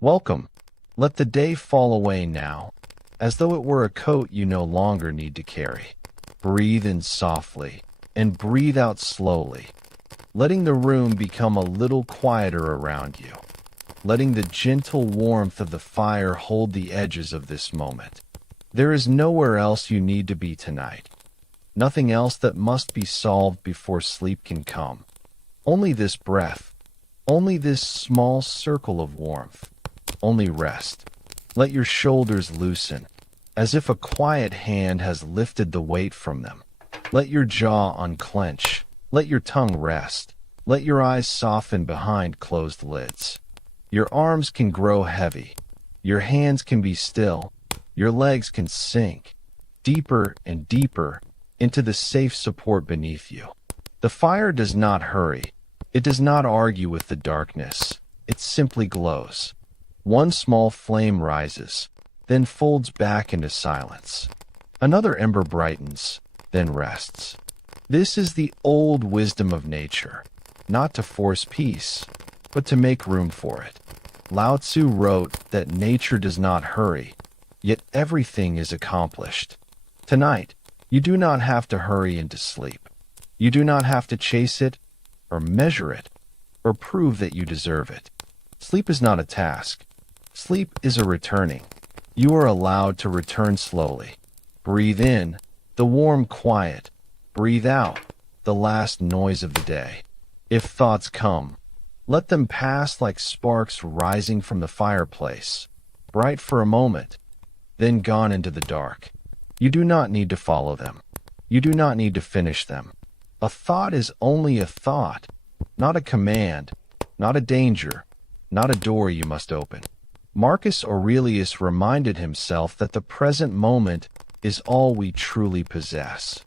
Welcome. Let the day fall away now, as though it were a coat you no longer need to carry. Breathe in softly and breathe out slowly, letting the room become a little quieter around you, letting the gentle warmth of the fire hold the edges of this moment. There is nowhere else you need to be tonight. Nothing else that must be solved before sleep can come. Only this breath, only this small circle of warmth, only rest. Let your shoulders loosen, as if a quiet hand has lifted the weight from them. Let your jaw unclench. Let your tongue rest. Let your eyes soften behind closed lids. Your arms can grow heavy. Your hands can be still. Your legs can sink deeper and deeper into the safe support beneath you. The fire does not hurry. It does not argue with the darkness. It simply glows. One small flame rises, then folds back into silence. Another ember brightens, then rests. This is the old wisdom of nature, not to force peace, but to make room for it. Lao Tzu wrote that nature does not hurry, yet everything is accomplished. Tonight, you do not have to hurry into sleep. You do not have to chase it, or measure it, or prove that you deserve it. Sleep is not a task. Sleep is a returning. You are allowed to return slowly. Breathe in the warm quiet. Breathe out the last noise of the day. If thoughts come, let them pass like sparks rising from the fireplace, bright for a moment, then gone into the dark. You do not need to follow them. You do not need to finish them. A thought is only a thought, not a command, not a danger, not a door you must open. Marcus Aurelius reminded himself that the present moment is all we truly possess.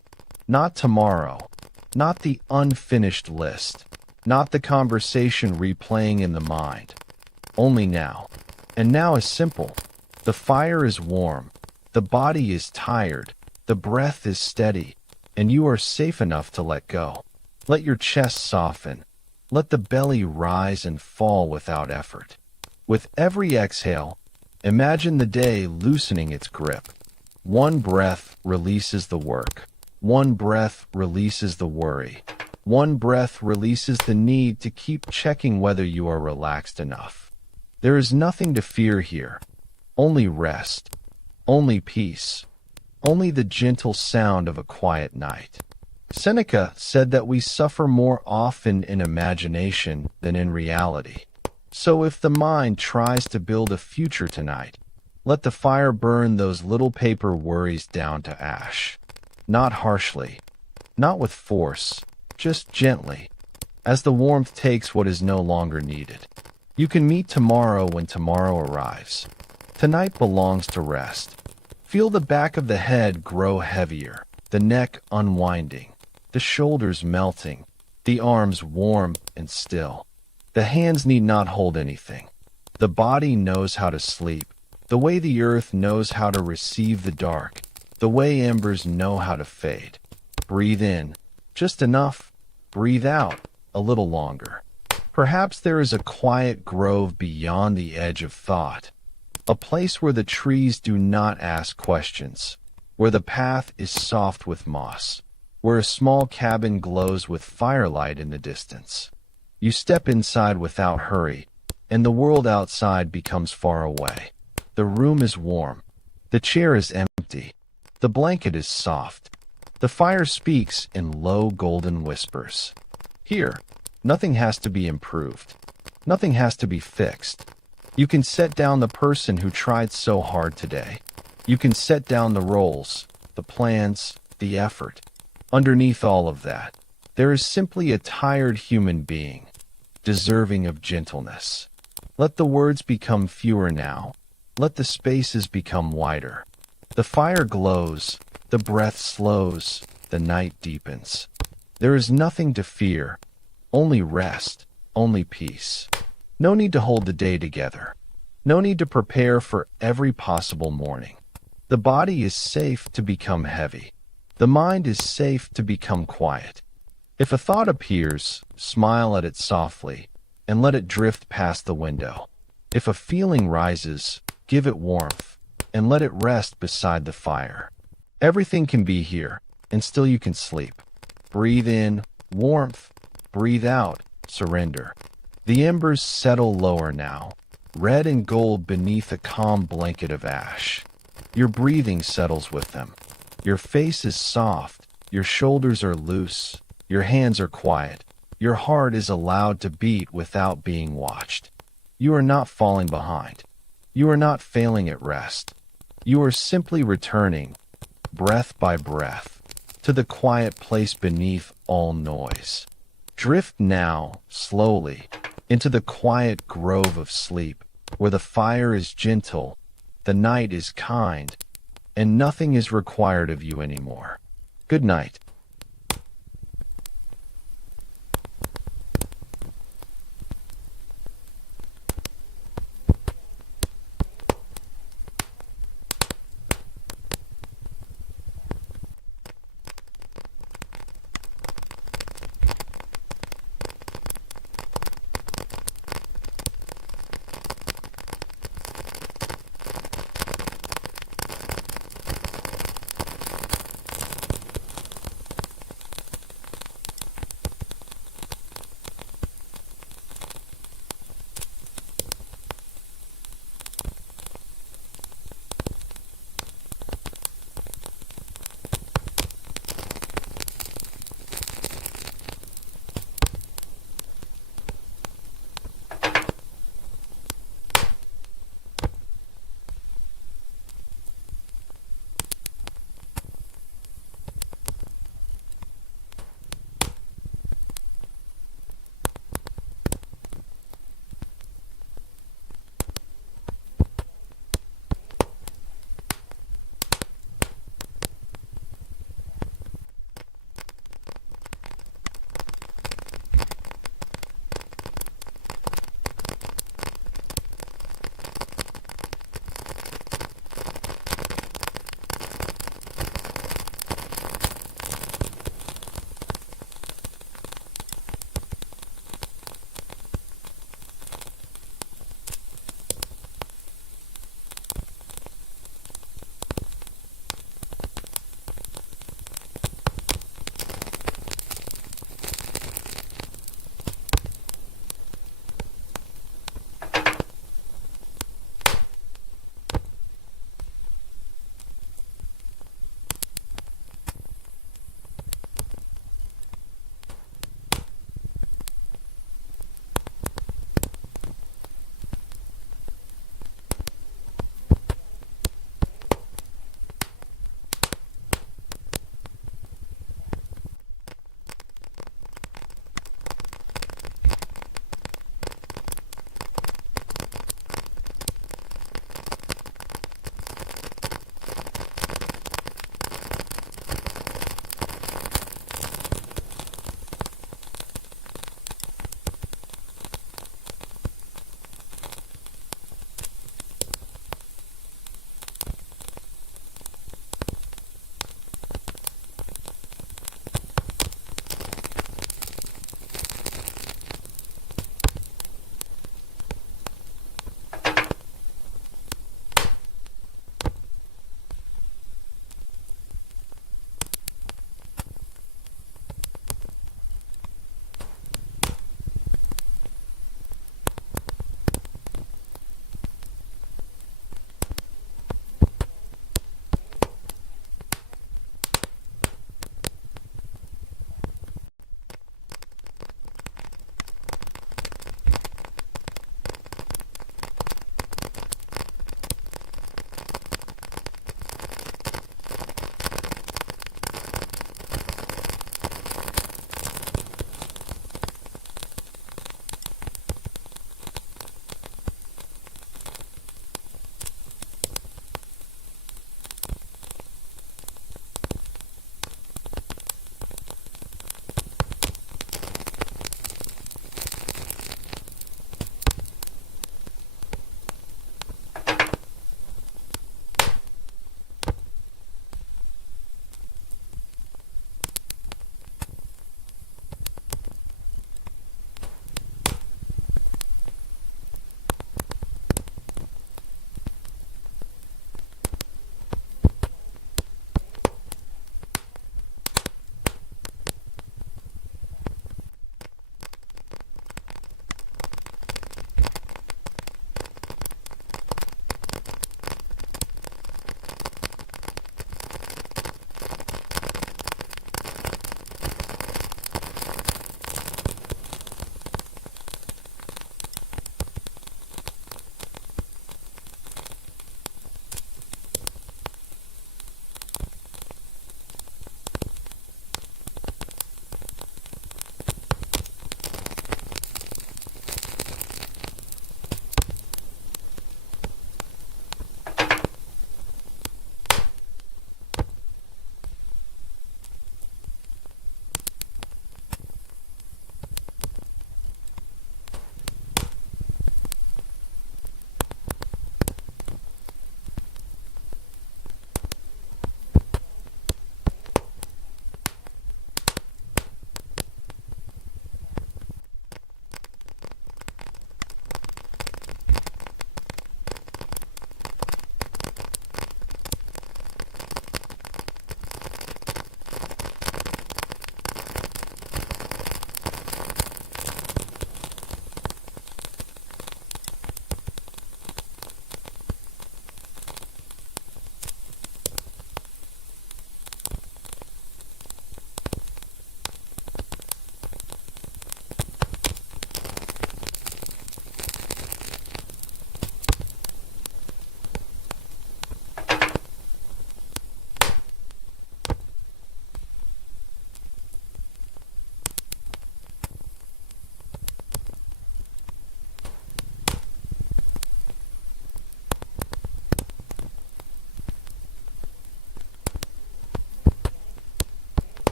Not tomorrow, not the unfinished list, not the conversation replaying in the mind. Only now. And now is simple. The fire is warm, the body is tired, the breath is steady, and you are safe enough to let go. Let your chest soften. Let the belly rise and fall without effort. With every exhale, imagine the day loosening its grip. One breath releases the work. One breath releases the worry. One breath releases the need to keep checking whether you are relaxed enough. There is nothing to fear here. Only rest. Only peace. Only the gentle sound of a quiet night. Seneca said that we suffer more often in imagination than in reality. So if the mind tries to build a future tonight, let the fire burn those little paper worries down to ash. Not harshly, not with force, just gently, as the warmth takes what is no longer needed. You can meet tomorrow when tomorrow arrives. Tonight belongs to rest. Feel the back of the head grow heavier, the neck unwinding, the shoulders melting, the arms warm and still. The hands need not hold anything. The body knows how to sleep, the way the earth knows how to receive the dark, the way embers know how to fade. Breathe in, just enough. Breathe out, a little longer. Perhaps there is a quiet grove beyond the edge of thought, a place where the trees do not ask questions, where the path is soft with moss, where a small cabin glows with firelight in the distance. You step inside without hurry, and the world outside becomes far away. The room is warm. The chair is empty. The blanket is soft. The fire speaks in low golden whispers. Here, nothing has to be improved. Nothing has to be fixed. You can set down the person who tried so hard today. You can set down the roles, the plans, the effort. Underneath all of that, there is simply a tired human being, deserving of gentleness. Let the words become fewer now. Let the spaces become wider. The fire glows, the breath slows, the night deepens. There is nothing to fear, only rest, only peace. No need to hold the day together. No need to prepare for every possible morning. The body is safe to become heavy. The mind is safe to become quiet. If a thought appears, smile at it softly and let it drift past the window. If a feeling rises, give it warmth and let it rest beside the fire. Everything can be here, and still you can sleep. Breathe in, warmth. Breathe out, surrender. The embers settle lower now, red and gold beneath a calm blanket of ash. Your breathing settles with them. Your face is soft, your shoulders are loose, your hands are quiet. Your heart is allowed to beat without being watched. You are not falling behind. You are not failing at rest. You are simply returning, breath by breath, to the quiet place beneath all noise. Drift now, slowly, into the quiet grove of sleep, where the fire is gentle, the night is kind, and nothing is required of you anymore. Good night.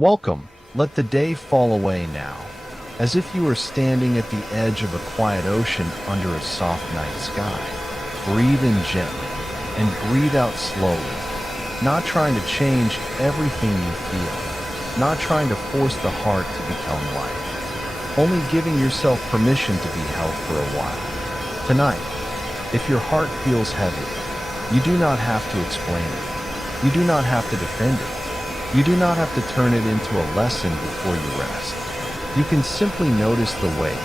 Welcome. Let the day fall away now, as if you were standing at the edge of a quiet ocean under a soft night sky. Breathe in gently and breathe out slowly, not trying to change everything you feel, not trying to force the heart to become light, only giving yourself permission to be held for a while. Tonight, if your heart feels heavy, you do not have to explain it. You do not have to defend it. You do not have to turn it into a lesson before you rest. You can simply notice the wave,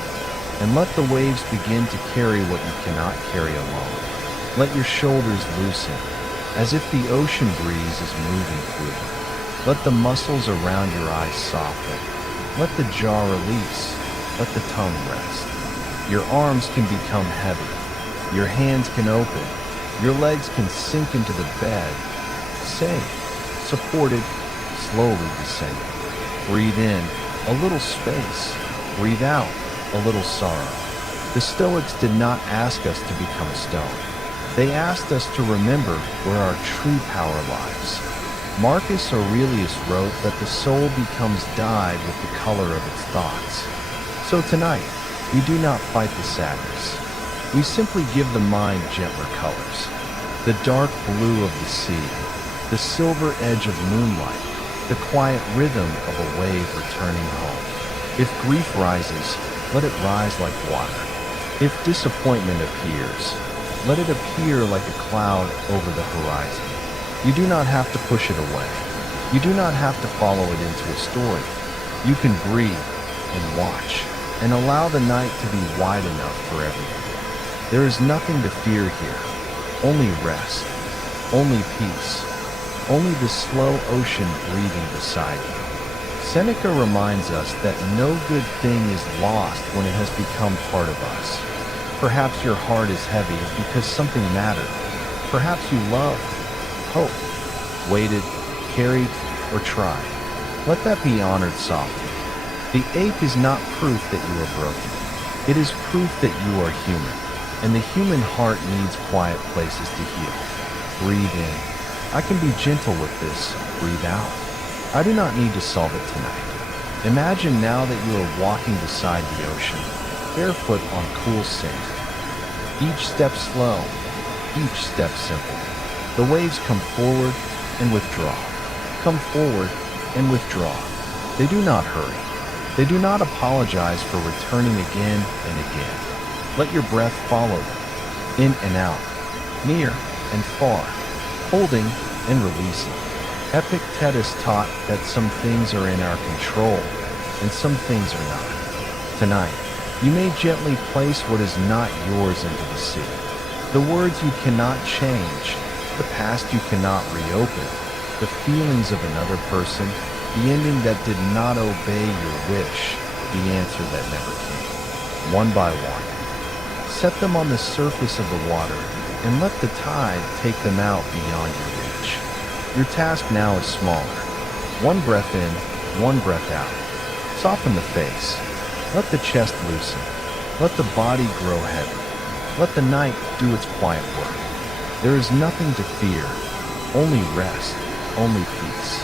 and let the waves begin to carry what you cannot carry alone. Let your shoulders loosen, as if the ocean breeze is moving through them. Let the muscles around your eyes soften. Let the jaw release. Let the tongue rest. Your arms can become heavy. Your hands can open. Your legs can sink into the bed. Safe, supported, slowly descending. Breathe in a little space. Breathe out a little sorrow. The Stoics did not ask us to become stone. They asked us to remember where our true power lies. Marcus Aurelius wrote that the soul becomes dyed with the color of its thoughts. So tonight, we do not fight the sadness. We simply give the mind gentler colors. The dark blue of the sea, the silver edge of moonlight, the quiet rhythm of a wave returning home. If grief rises, let it rise like water. If disappointment appears, let it appear like a cloud over the horizon. You do not have to push it away. You do not have to follow it into a story. You can breathe and watch and allow the night to be wide enough for everyone. There is nothing to fear here. Only rest. Only peace. Only the slow ocean breathing beside you. Seneca reminds us that no good thing is lost when it has become part of us. Perhaps your heart is heavy because something mattered. Perhaps you loved, hoped, waited, carried, or tried. Let that be honored softly. The ache is not proof that you are broken. It is proof that you are human, and the human heart needs quiet places to heal. Breathe in. I can be gentle with this. Breathe out. I do not need to solve it tonight. Imagine now that you are walking beside the ocean, barefoot on cool sand. Each step slow, each step simple. The waves come forward and withdraw. Come forward and withdraw. They do not hurry. They do not apologize for returning again and again. Let your breath follow them, in and out, near and far, holding and releasing. Epictetus taught that some things are in our control and some things are not. Tonight, you may gently place what is not yours into the sea. The words you cannot change, the past you cannot reopen, the feelings of another person, the ending that did not obey your wish, the answer that never came. One by one, set them on the surface of the water and let the tide take them out beyond your reach. Your task now is smaller. One breath in, one breath out. Soften the face. Let the chest loosen. Let the body grow heavy. Let the night do its quiet work. There is nothing to fear, only rest, only peace.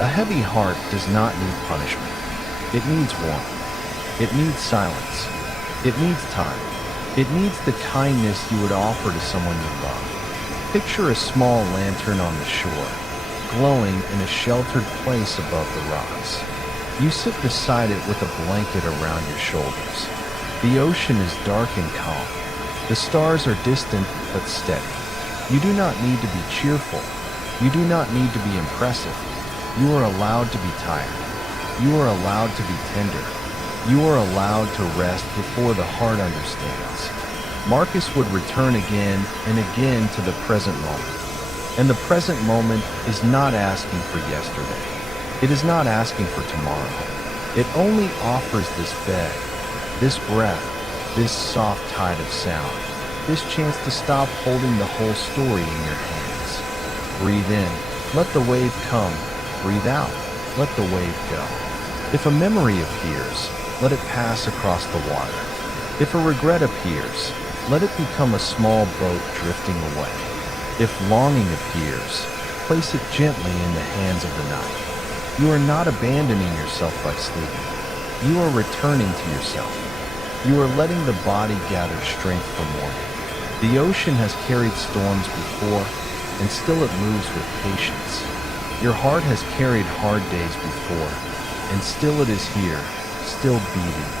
A heavy heart does not need punishment. It needs warmth. It needs silence. It needs time. It needs the kindness you would offer to someone you love. Picture a small lantern on the shore, glowing in a sheltered place above the rocks. You sit beside it with a blanket around your shoulders. The ocean is dark and calm. The stars are distant but steady. You do not need to be cheerful. You do not need to be impressive. You are allowed to be tired. You are allowed to be tender. You are allowed to rest before the heart understands. Marcus would return again and again to the present moment. And the present moment is not asking for yesterday. It is not asking for tomorrow. It only offers this bed, this breath, this soft tide of sound, this chance to stop holding the whole story in your hands. Breathe in, let the wave come. Breathe out, let the wave go. If a memory appears, let it pass across the water. If a regret appears, let it become a small boat drifting away. If longing appears, place it gently in the hands of the night. You are not abandoning yourself by sleeping. You are returning to yourself. You are letting the body gather strength for morning. The ocean has carried storms before, and still it moves with patience. Your heart has carried hard days before, and still it is here, still beating,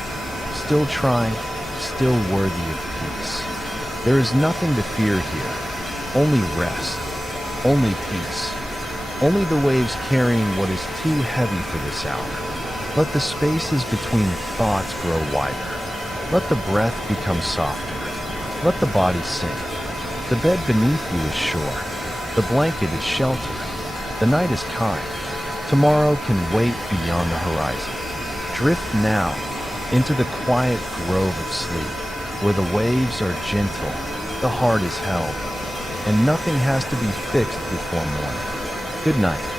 still trying, still worthy of peace. There is nothing to fear here, only rest, only peace, only the waves carrying what is too heavy for this hour. Let the spaces between thoughts grow wider. Let the breath become softer. Let the body sink. The bed beneath you is sure. The blanket is shelter. The night is kind. Tomorrow can wait beyond the horizon. Drift now into the quiet grove of sleep, where the waves are gentle, the heart is held, and nothing has to be fixed before morning. Good night.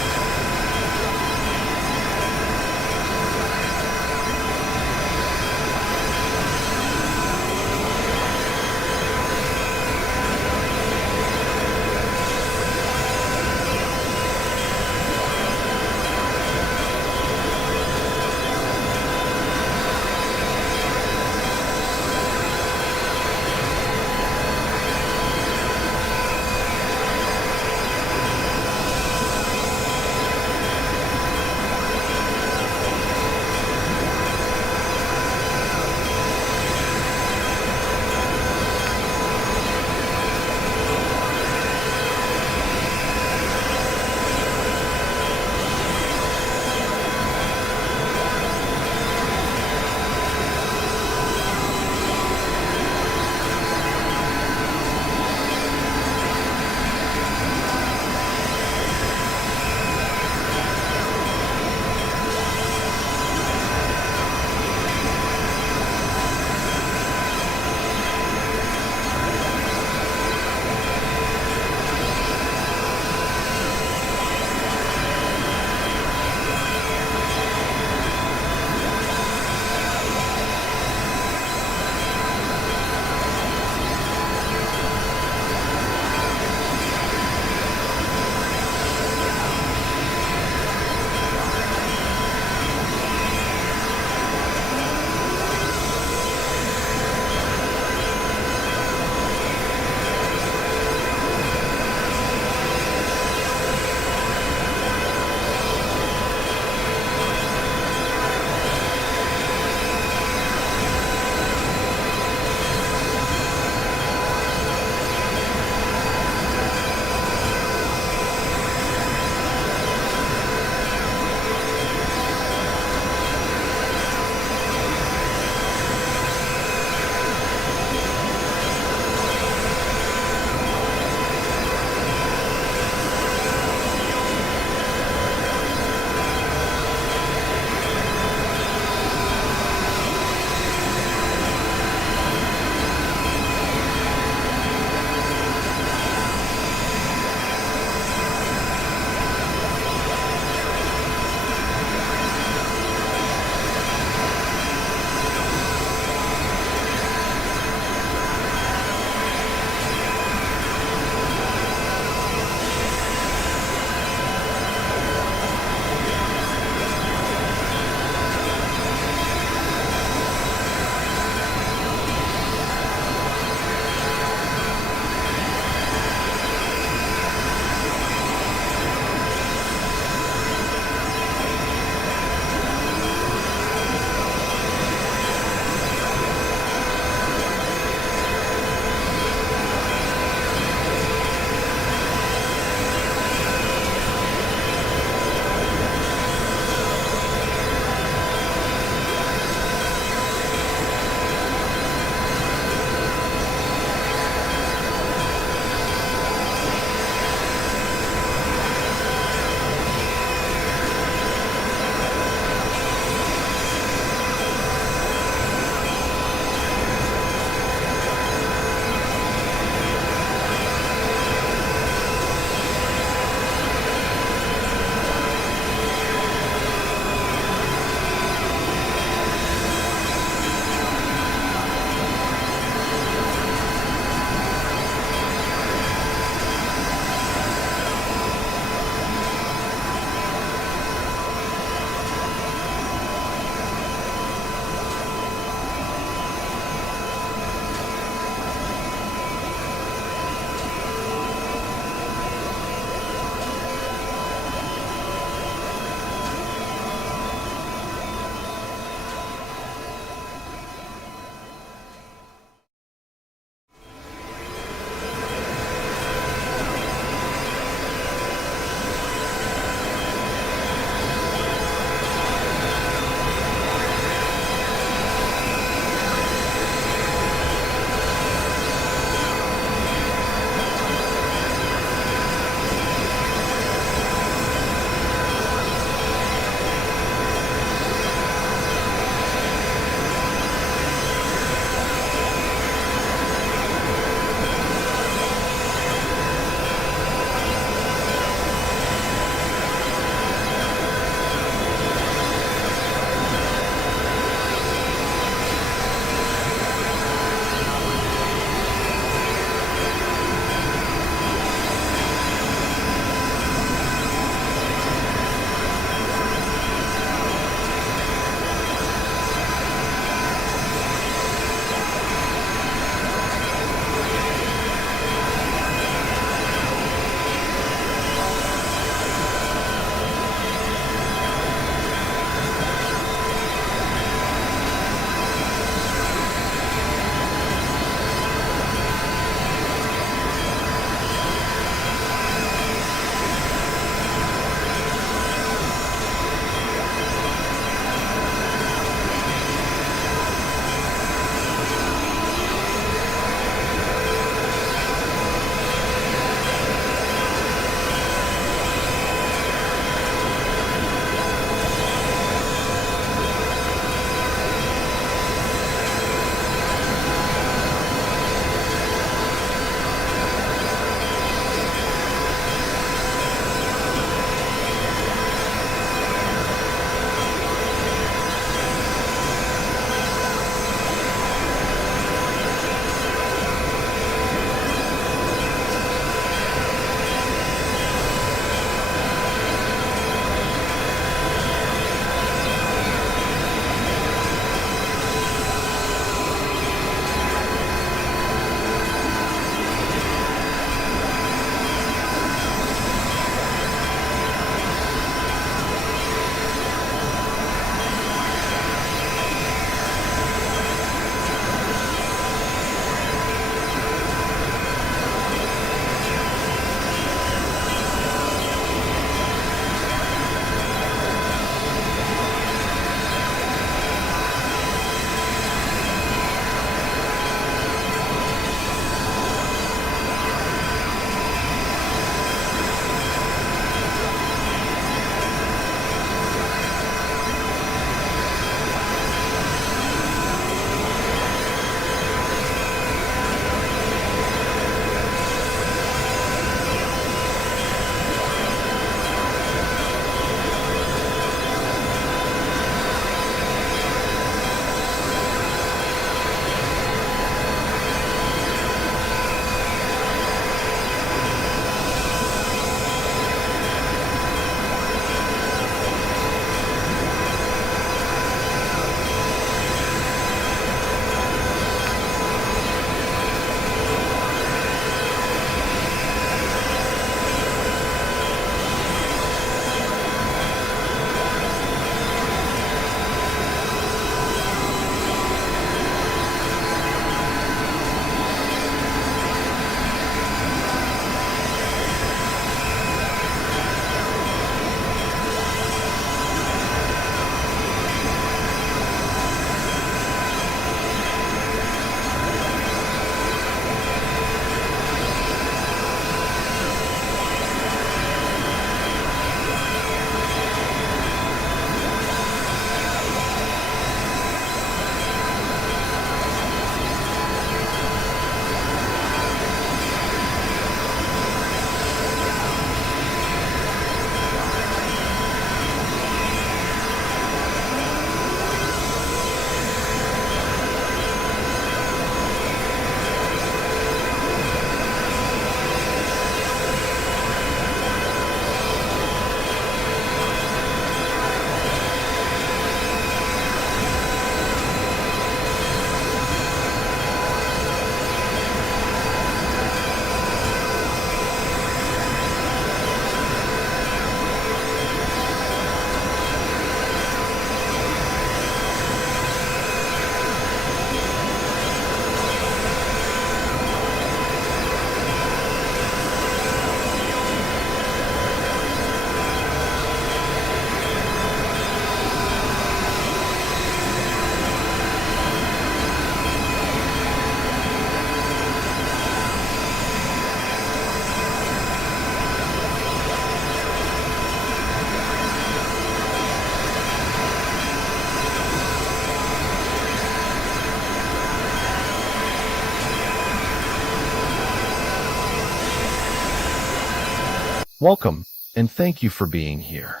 Welcome, and thank you for being here.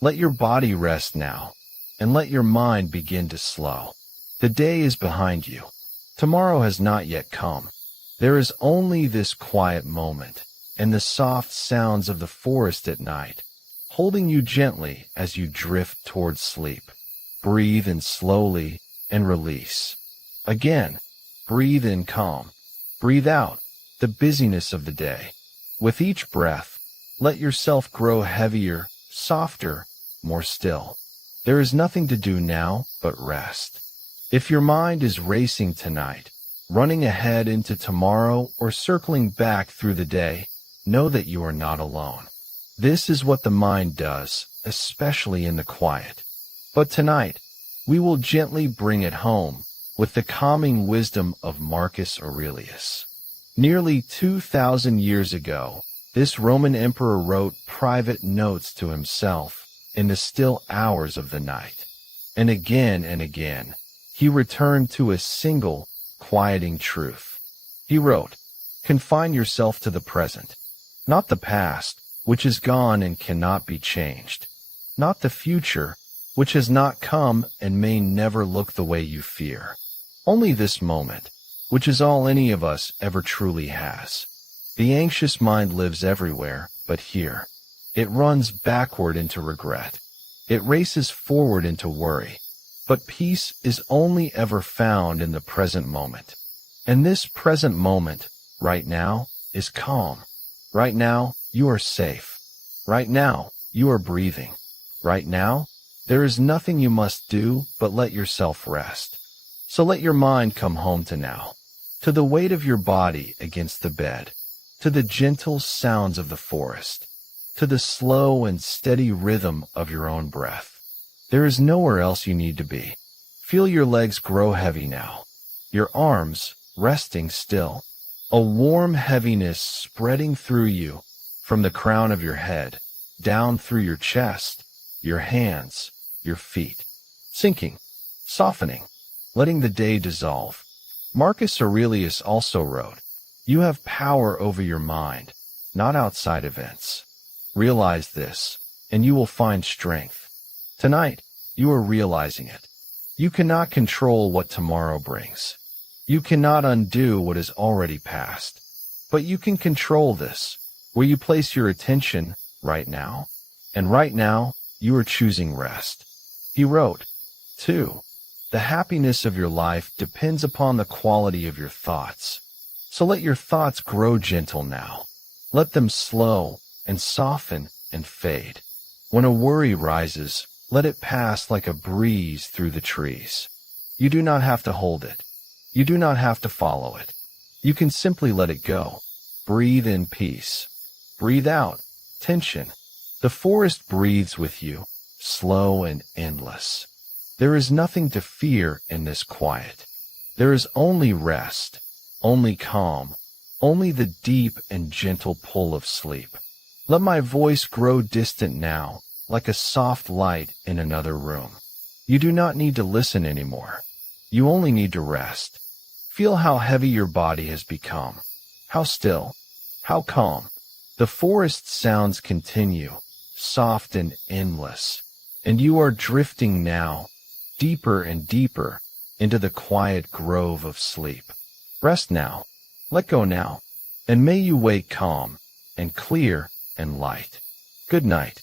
Let your body rest now, and let your mind begin to slow. The day is behind you. Tomorrow has not yet come. There is only this quiet moment, and the soft sounds of the forest at night, holding you gently as you drift towards sleep. Breathe in slowly and release. Again, breathe in calm. Breathe out the busyness of the day. With each breath, let yourself grow heavier, softer, more still. There is nothing to do now but rest. If your mind is racing tonight, running ahead into tomorrow or circling back through the day, know that you are not alone. This is what the mind does, especially in the quiet. But tonight, we will gently bring it home with the calming wisdom of Marcus Aurelius. Nearly 2,000 years ago, this Roman emperor wrote private notes to himself in the still hours of the night. And again, he returned to a single, quieting truth. He wrote, "Confine yourself to the present, not the past, which is gone and cannot be changed, not the future, which has not come and may never look the way you fear. Only this moment, which is all any of us ever truly has. The anxious mind lives everywhere but here. It runs backward into regret. It races forward into worry. But peace is only ever found in the present moment. And this present moment, right now, is calm. Right now, you are safe. Right now, you are breathing. Right now, there is nothing you must do but let yourself rest. So let your mind come home to now, to the weight of your body against the bed, to the gentle sounds of the forest, to the slow and steady rhythm of your own breath. There is nowhere else you need to be. Feel your legs grow heavy now, your arms resting still, a warm heaviness spreading through you from the crown of your head, down through your chest, your hands, your feet, sinking, softening, letting the day dissolve. Marcus Aurelius also wrote, "You have power over your mind, not outside events. Realize this, and you will find strength." Tonight, you are realizing it. You cannot control what tomorrow brings. You cannot undo what is already past. But you can control this, where you place your attention right now. And right now, you are choosing rest. He wrote, too, "The happiness of your life depends upon the quality of your thoughts. So let your thoughts grow gentle now. Let them slow and soften and fade. When a worry rises, let it pass like a breeze through the trees. You do not have to hold it. You do not have to follow it. You can simply let it go. Breathe in peace. Breathe out tension. The forest breathes with you, slow and endless. There is nothing to fear in this quiet. There is only rest, only calm, only the deep and gentle pull of sleep. Let my voice grow distant now, like a soft light in another room. You do not need to listen anymore. You only need to rest. Feel how heavy your body has become, how still, how calm. The forest sounds continue, soft and endless, and you are drifting now, deeper and deeper, into the quiet grove of sleep. Rest now, let go now, and may you wake calm, and clear and light. Good night.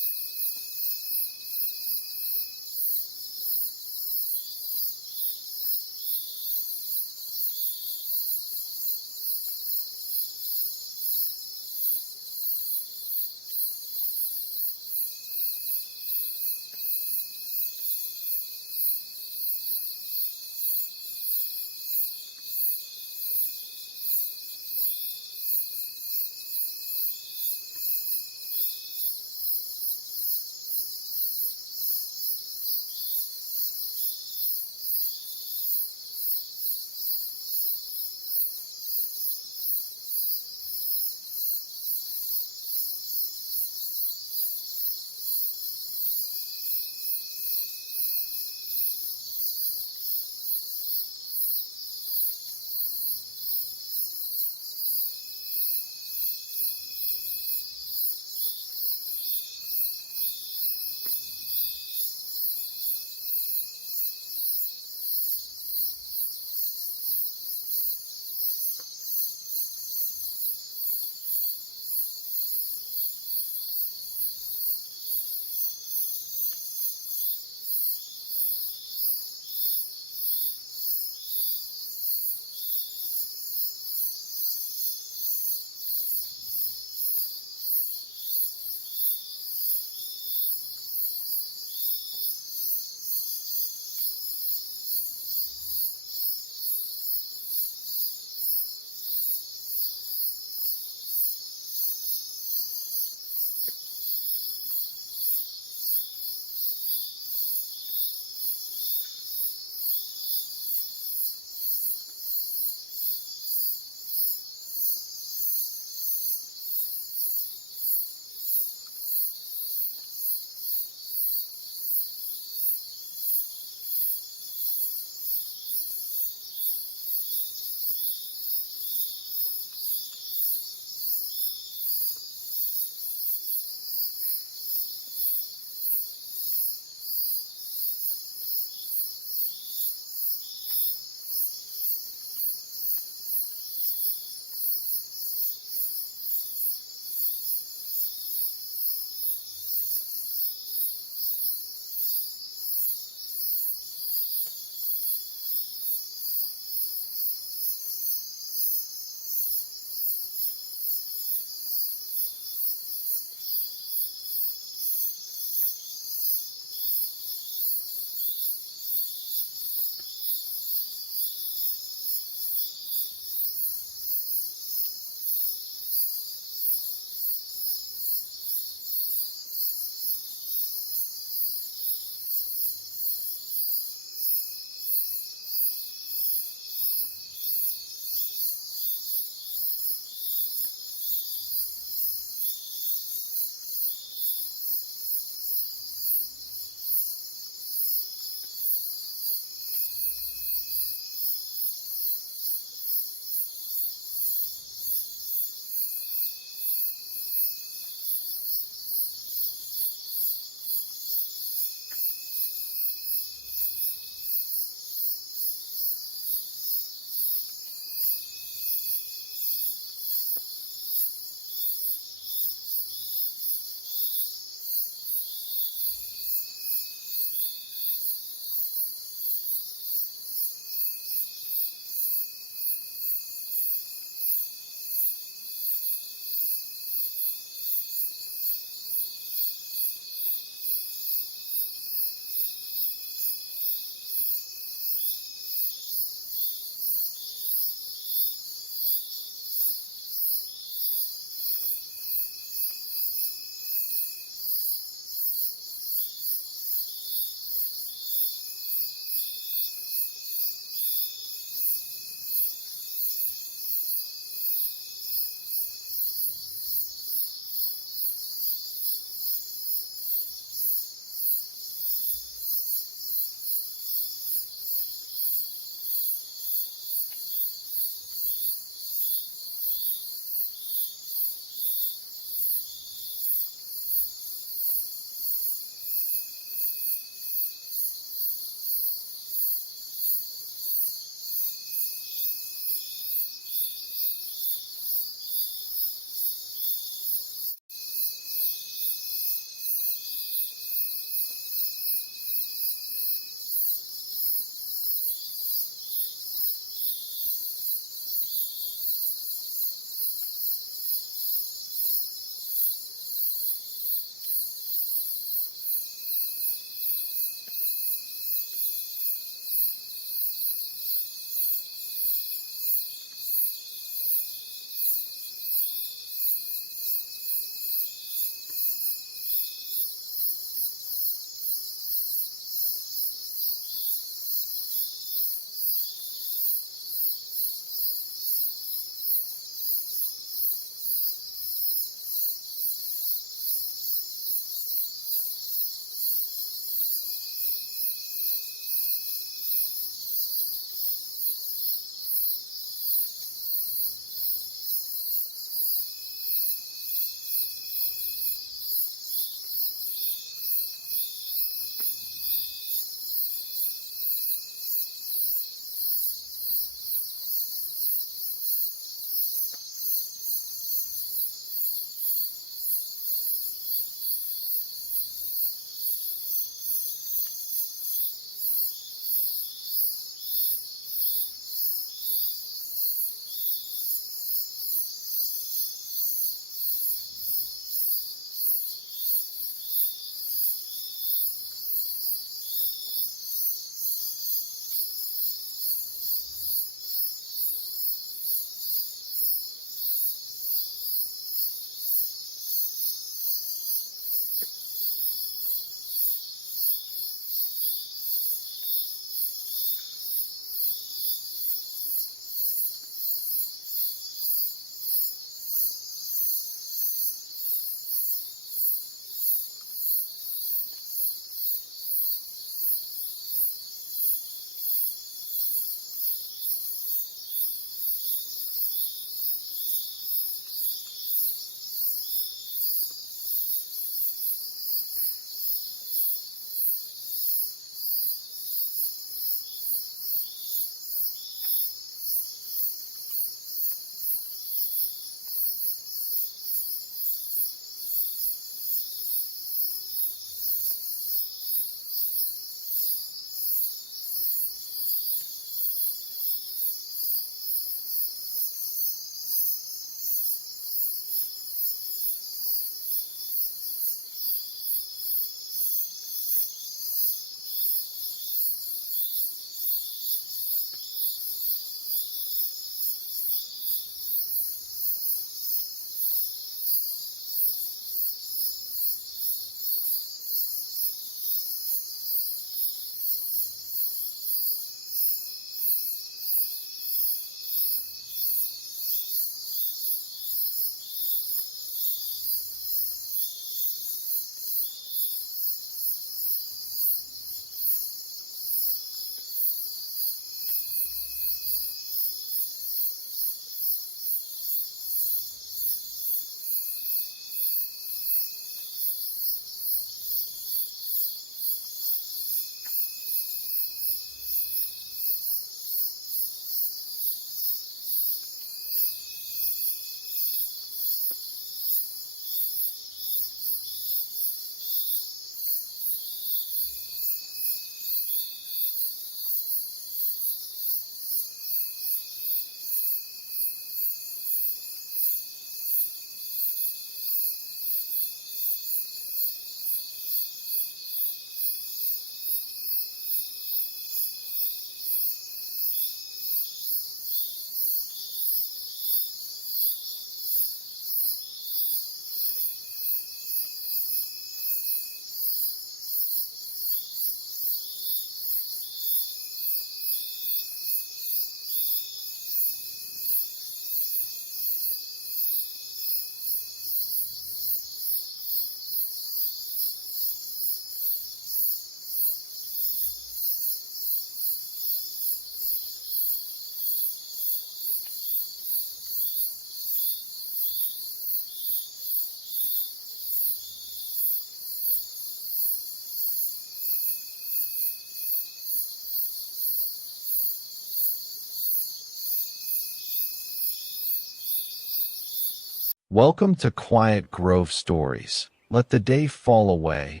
Welcome to Quiet Grove Stories. Let the day fall away,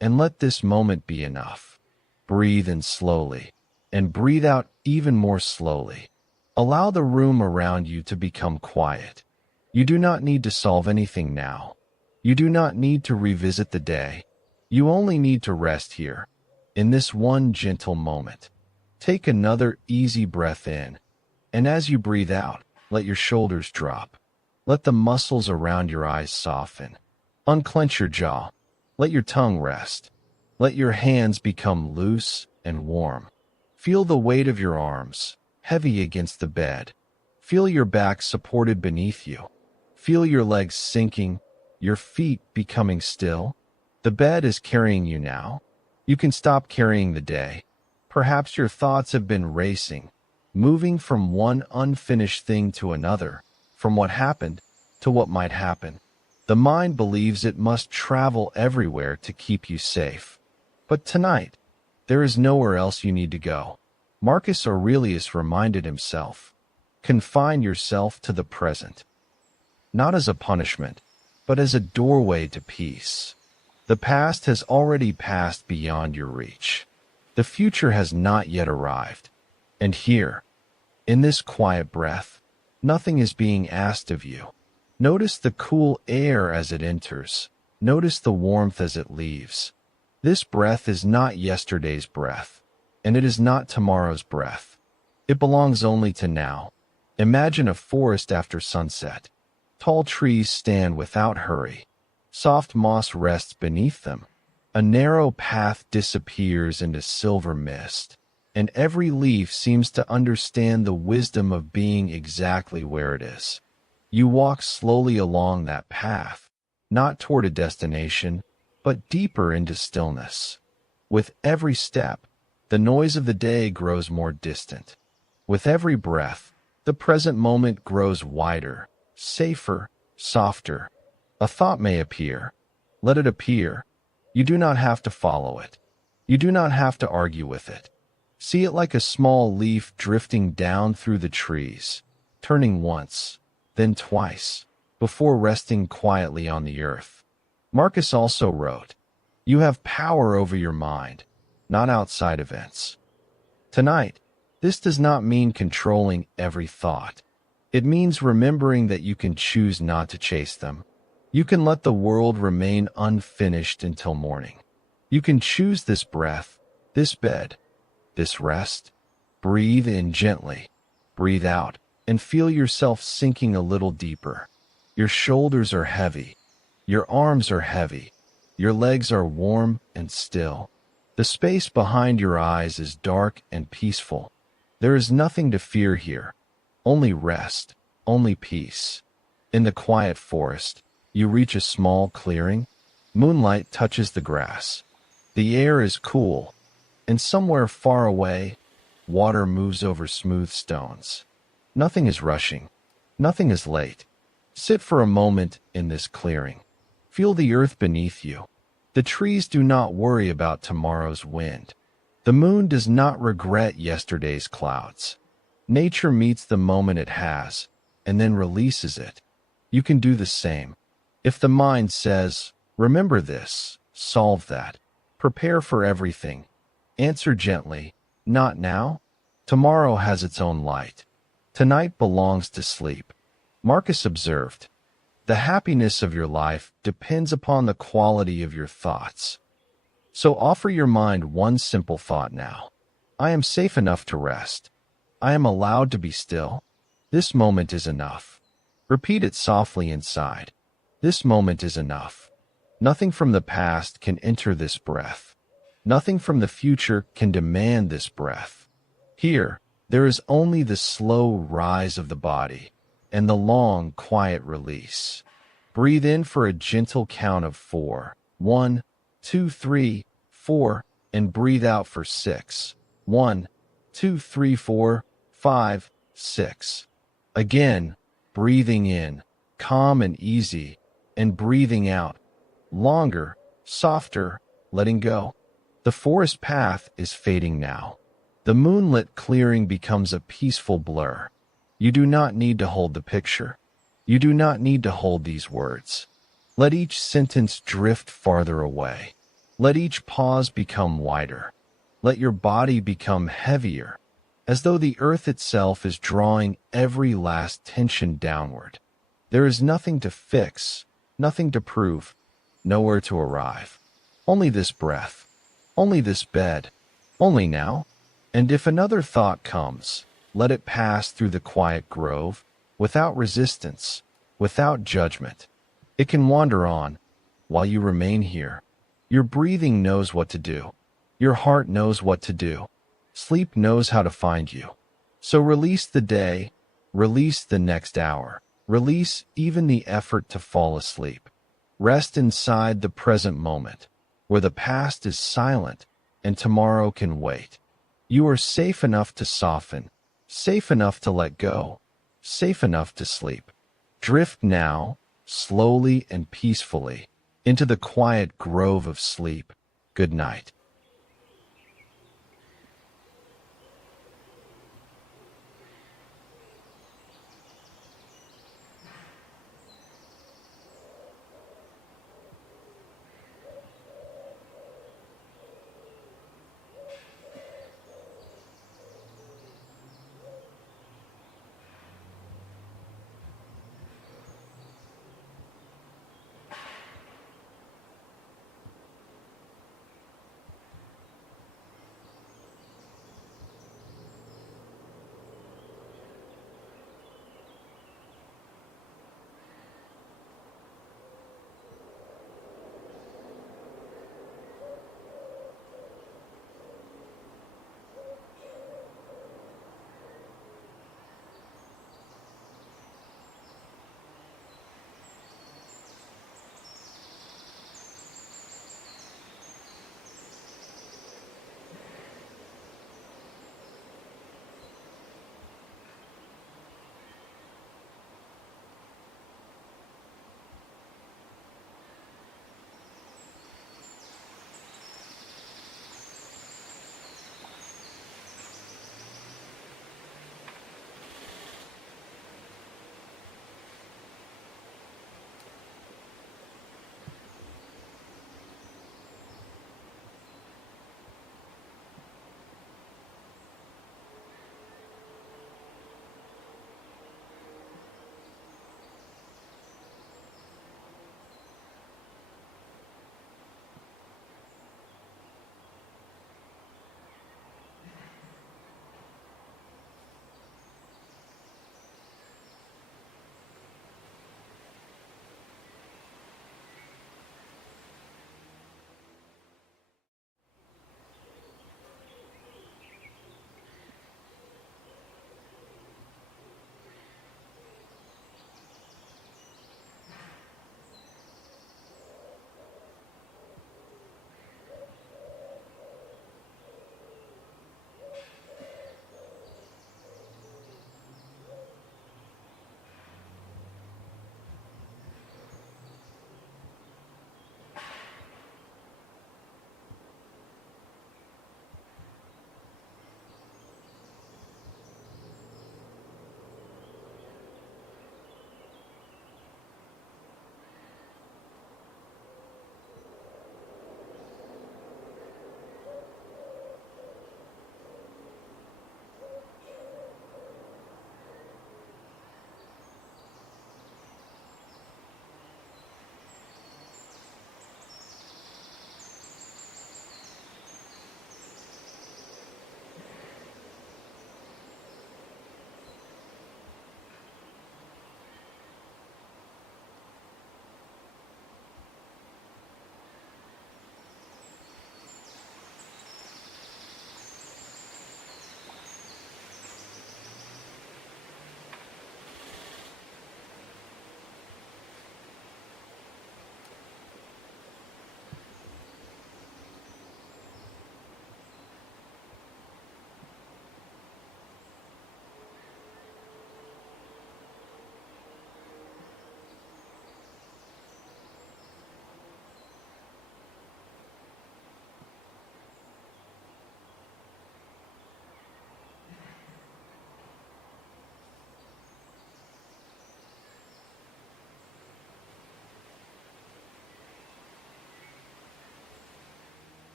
and let this moment be enough. Breathe in slowly, and breathe out even more slowly. Allow the room around you to become quiet. You do not need to solve anything now. You do not need to revisit the day. You only need to rest here, in this one gentle moment. Take another easy breath in, and as you breathe out, let your shoulders drop. Let the muscles around your eyes soften. Unclench your jaw. Let your tongue rest. Let your hands become loose and warm. Feel the weight of your arms, heavy against the bed. Feel your back supported beneath you. Feel your legs sinking, your feet becoming still. The bed is carrying you now. You can stop carrying the day. Perhaps your thoughts have been racing, moving from one unfinished thing to another, from what happened to what might happen. The mind believes it must travel everywhere to keep you safe. But tonight, there is nowhere else you need to go. Marcus Aurelius reminded himself, confine yourself to the present, not as a punishment, but as a doorway to peace. The past has already passed beyond your reach. The future has not yet arrived. And here, in this quiet breath, nothing is being asked of you. Notice the cool air as it enters. Notice the warmth as it leaves. This breath is not yesterday's breath, and it is not tomorrow's breath. It belongs only to now. Imagine a forest after sunset. Tall trees stand without hurry. Soft moss rests beneath them. A narrow path disappears into silver mist, and every leaf seems to understand the wisdom of being exactly where it is. You walk slowly along that path, not toward a destination, but deeper into stillness. With every step, the noise of the day grows more distant. With every breath, the present moment grows wider, safer, softer. A thought may appear. Let it appear. You do not have to follow it. You do not have to argue with it. See it like a small leaf drifting down through the trees, turning once, then twice, before resting quietly on the earth. Marcus also wrote, "You have power over your mind, not outside events." Tonight, this does not mean controlling every thought. It means remembering that you can choose not to chase them. You can let the world remain unfinished until morning. You can choose this breath, this bed, this rest. Breathe in gently. Breathe out, and feel yourself sinking a little deeper. Your shoulders are heavy. Your arms are heavy. Your legs are warm and still. The space behind your eyes is dark and peaceful. There is nothing to fear here. Only rest, only peace. In the quiet forest, you reach a small clearing. Moonlight touches the grass. The air is cool, and somewhere far away, water moves over smooth stones. Nothing is rushing. Nothing is late. Sit for a moment in this clearing. Feel the earth beneath you. The trees do not worry about tomorrow's wind. The moon does not regret yesterday's clouds. Nature meets the moment it has, and then releases it. You can do the same. If the mind says, "Remember this, solve that, prepare for everything," answer gently, "Not now." Tomorrow has its own light. Tonight belongs to sleep. Marcus observed, "The happiness of your life depends upon the quality of your thoughts." So offer your mind one simple thought now. I am safe enough to rest. I am allowed to be still. This moment is enough. Repeat it softly inside. This moment is enough. Nothing from the past can enter this breath. Nothing from the future can demand this breath. Here, there is only the slow rise of the body and the long, quiet release. Breathe in for a gentle count of 4. 1, 2, 3, 4, and breathe out for 6. 1, 2, 3, 4, 5, 6. Again, breathing in, calm and easy, and breathing out, longer, softer, letting go. The forest path is fading now. The moonlit clearing becomes a peaceful blur. You do not need to hold the picture. You do not need to hold these words. Let each sentence drift farther away. Let each pause become wider. Let your body become heavier, as though the earth itself is drawing every last tension downward. There is nothing to fix, nothing to prove, nowhere to arrive. Only this breath, only this bed, only now. And if another thought comes, let it pass through the quiet grove, without resistance, without judgment. It can wander on, while you remain here. Your breathing knows what to do. Your heart knows what to do. Sleep knows how to find you. So release the day, release the next hour, release even the effort to fall asleep. Rest inside the present moment, where the past is silent and tomorrow can wait. You are safe enough to soften, safe enough to let go, safe enough to sleep. Drift now, slowly and peacefully, into the quiet grove of sleep. Good night.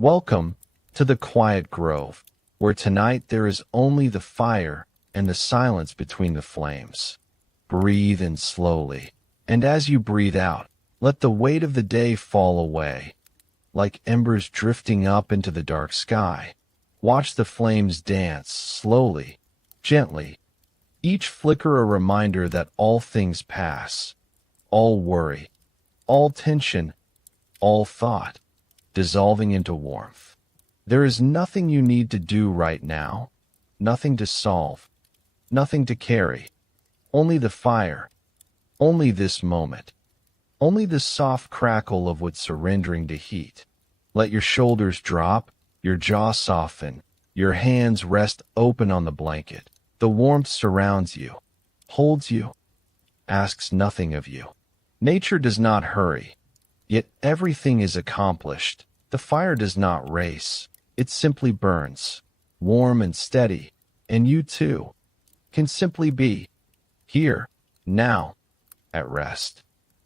Welcome to the quiet grove, where tonight there is only the fire and the silence between the flames. Breathe in slowly, and as you breathe out, let the weight of the day fall away. Like embers drifting up into the dark sky, watch the flames dance slowly, gently, each flicker a reminder that all things pass, all worry, all tension, all thought, dissolving into warmth. There is nothing you need to do right now, nothing to solve, nothing to carry, only the fire, only this moment, only the soft crackle of what's surrendering to heat. Let your shoulders drop, your jaw soften, your hands rest open on the blanket. The warmth surrounds you, holds you, asks nothing of you. Nature does not hurry, yet everything is accomplished. The fire does not race, it simply burns, warm and steady, and you too can simply be here, now, at rest.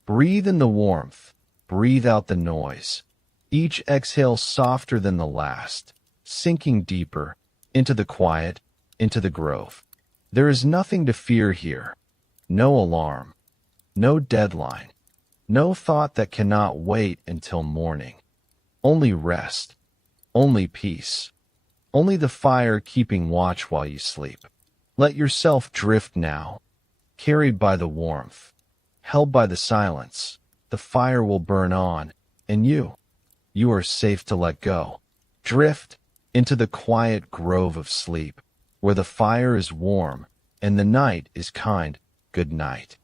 Breathe in the warmth, breathe out the noise. Each exhale softer than the last, sinking deeper into the quiet, into the grove. There is nothing to fear here, no alarm, no deadline, no thought that cannot wait until morning. Only rest, only peace, only the fire keeping watch while you sleep. Let yourself drift now, carried by the warmth, held by the silence. The fire will burn on, and you are safe to let go. Drift into the quiet grove of sleep, where the fire is warm and the night is kind. Good night.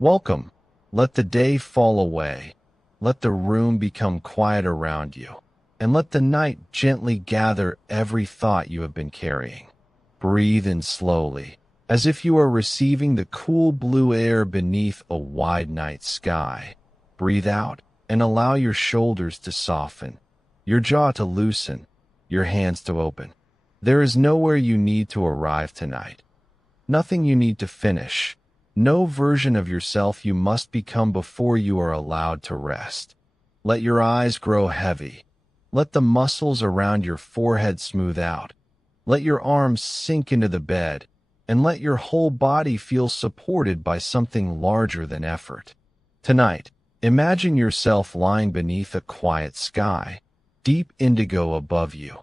Welcome. Let the day fall away. Let the room become quiet around you. And let the night gently gather every thought you have been carrying. Breathe in slowly, as if you are receiving the cool blue air beneath a wide night sky. Breathe out and allow your shoulders to soften, your jaw to loosen, your hands to open. There is nowhere you need to arrive tonight. Nothing you need to finish. No version of yourself you must become before you are allowed to rest. Let your eyes grow heavy. Let the muscles around your forehead smooth out. Let your arms sink into the bed, and let your whole body feel supported by something larger than effort. Tonight, imagine yourself lying beneath a quiet sky, deep indigo above you.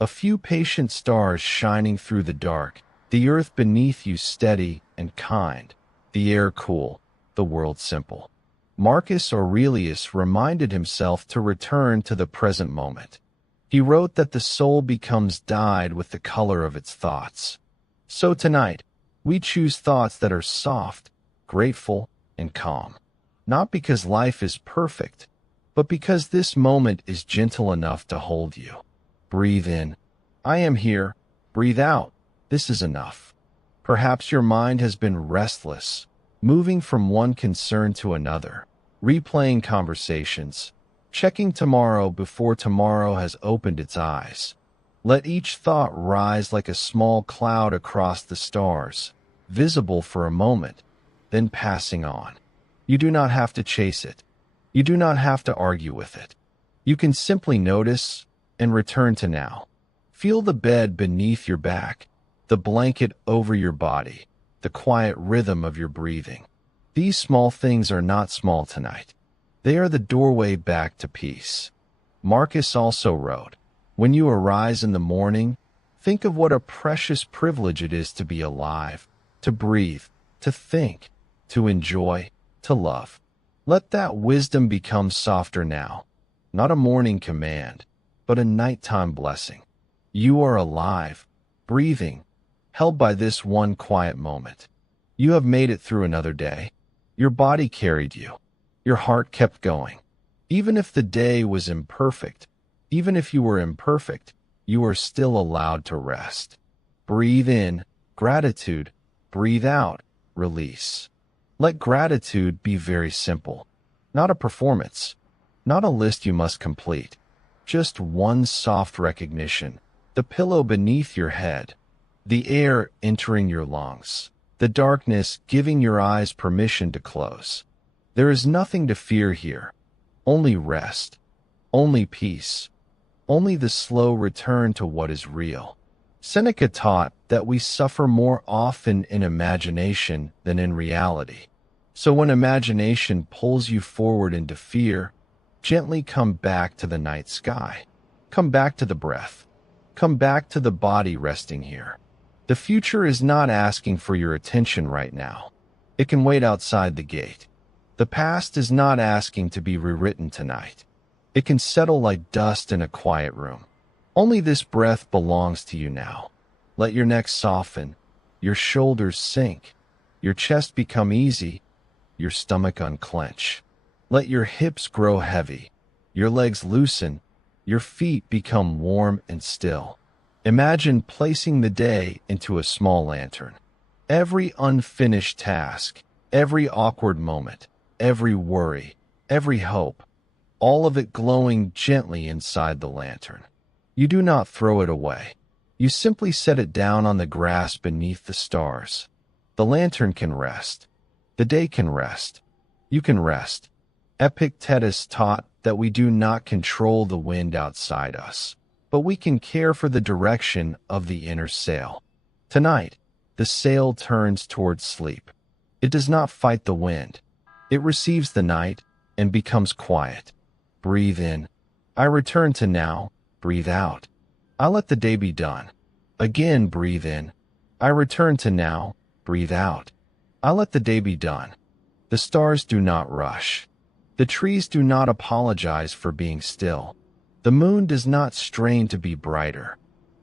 A few patient stars shining through the dark, the earth beneath you steady and kind, the air cool, the world simple. Marcus Aurelius reminded himself to return to the present moment. He wrote that the soul becomes dyed with the color of its thoughts. So tonight, we choose thoughts that are soft, grateful, and calm. Not because life is perfect, but because this moment is gentle enough to hold you. Breathe in. I am here. Breathe out. This is enough. Perhaps your mind has been restless, moving from one concern to another, replaying conversations, checking tomorrow before tomorrow has opened its eyes. Let each thought rise like a small cloud across the stars, visible for a moment, then passing on. You do not have to chase it. You do not have to argue with it. You can simply notice and return to now. Feel the bed beneath your back, the blanket over your body, the quiet rhythm of your breathing. These small things are not small tonight. They are the doorway back to peace. Marcus also wrote, when you arise in the morning, think of what a precious privilege it is to be alive, to breathe, to think, to enjoy, to love. Let that wisdom become softer now, not a morning command, but a nighttime blessing. You are alive, breathing, held by this one quiet moment. You have made it through another day. Your body carried you. Your heart kept going. Even if the day was imperfect, even if you were imperfect, you are still allowed to rest. Breathe in, gratitude. Breathe out, release. Let gratitude be very simple. Not a performance, not a list you must complete. Just one soft recognition. The pillow beneath your head, the air entering your lungs, the darkness giving your eyes permission to close. There is nothing to fear here. Only rest, only peace, only the slow return to what is real. Seneca taught that we suffer more often in imagination than in reality. So when imagination pulls you forward into fear, gently come back to the night sky. Come back to the breath. Come back to the body resting here. The future is not asking for your attention right now. It can wait outside the gate. The past is not asking to be rewritten tonight. It can settle like dust in a quiet room. Only this breath belongs to you now. Let your neck soften, your shoulders sink, your chest become easy, your stomach unclench. Let your hips grow heavy, your legs loosen, your feet become warm and still. Imagine placing the day into a small lantern. Every unfinished task, every awkward moment, every worry, every hope, all of it glowing gently inside the lantern. You do not throw it away. You simply set it down on the grass beneath the stars. The lantern can rest. The day can rest. You can rest. Epictetus taught that we do not control the wind outside us, but we can care for the direction of the inner sail. Tonight, the sail turns towards sleep. It does not fight the wind. It receives the night and becomes quiet. Breathe in. I return to now. Breathe out. I let the day be done. Again, breathe in. I return to now. Breathe out. I let the day be done. The stars do not rush. The trees do not apologize for being still. The moon does not strain to be brighter.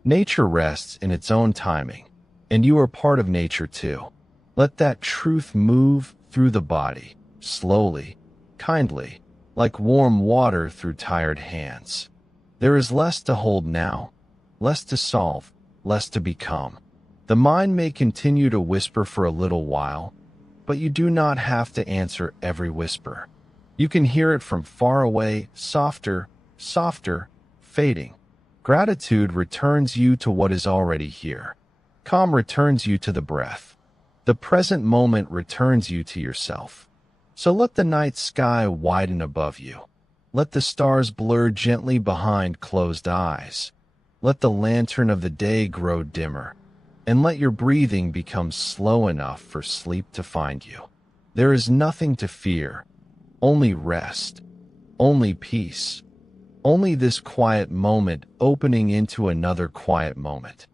Nature rests in its own timing, and you are part of nature too. Let that truth move through the body, slowly, kindly, like warm water through tired hands. There is less to hold now, less to solve, less to become. The mind may continue to whisper for a little while, but you do not have to answer every whisper. You can hear it from far away, softer, softer, fading. Gratitude returns you to what is already here. Calm returns you to the breath. The present moment returns you to yourself. So let the night sky widen above you. Let the stars blur gently behind closed eyes. Let the lantern of the day grow dimmer. And let your breathing become slow enough for sleep to find you. There is nothing to fear, only rest, only peace, only this quiet moment opening into another quiet moment.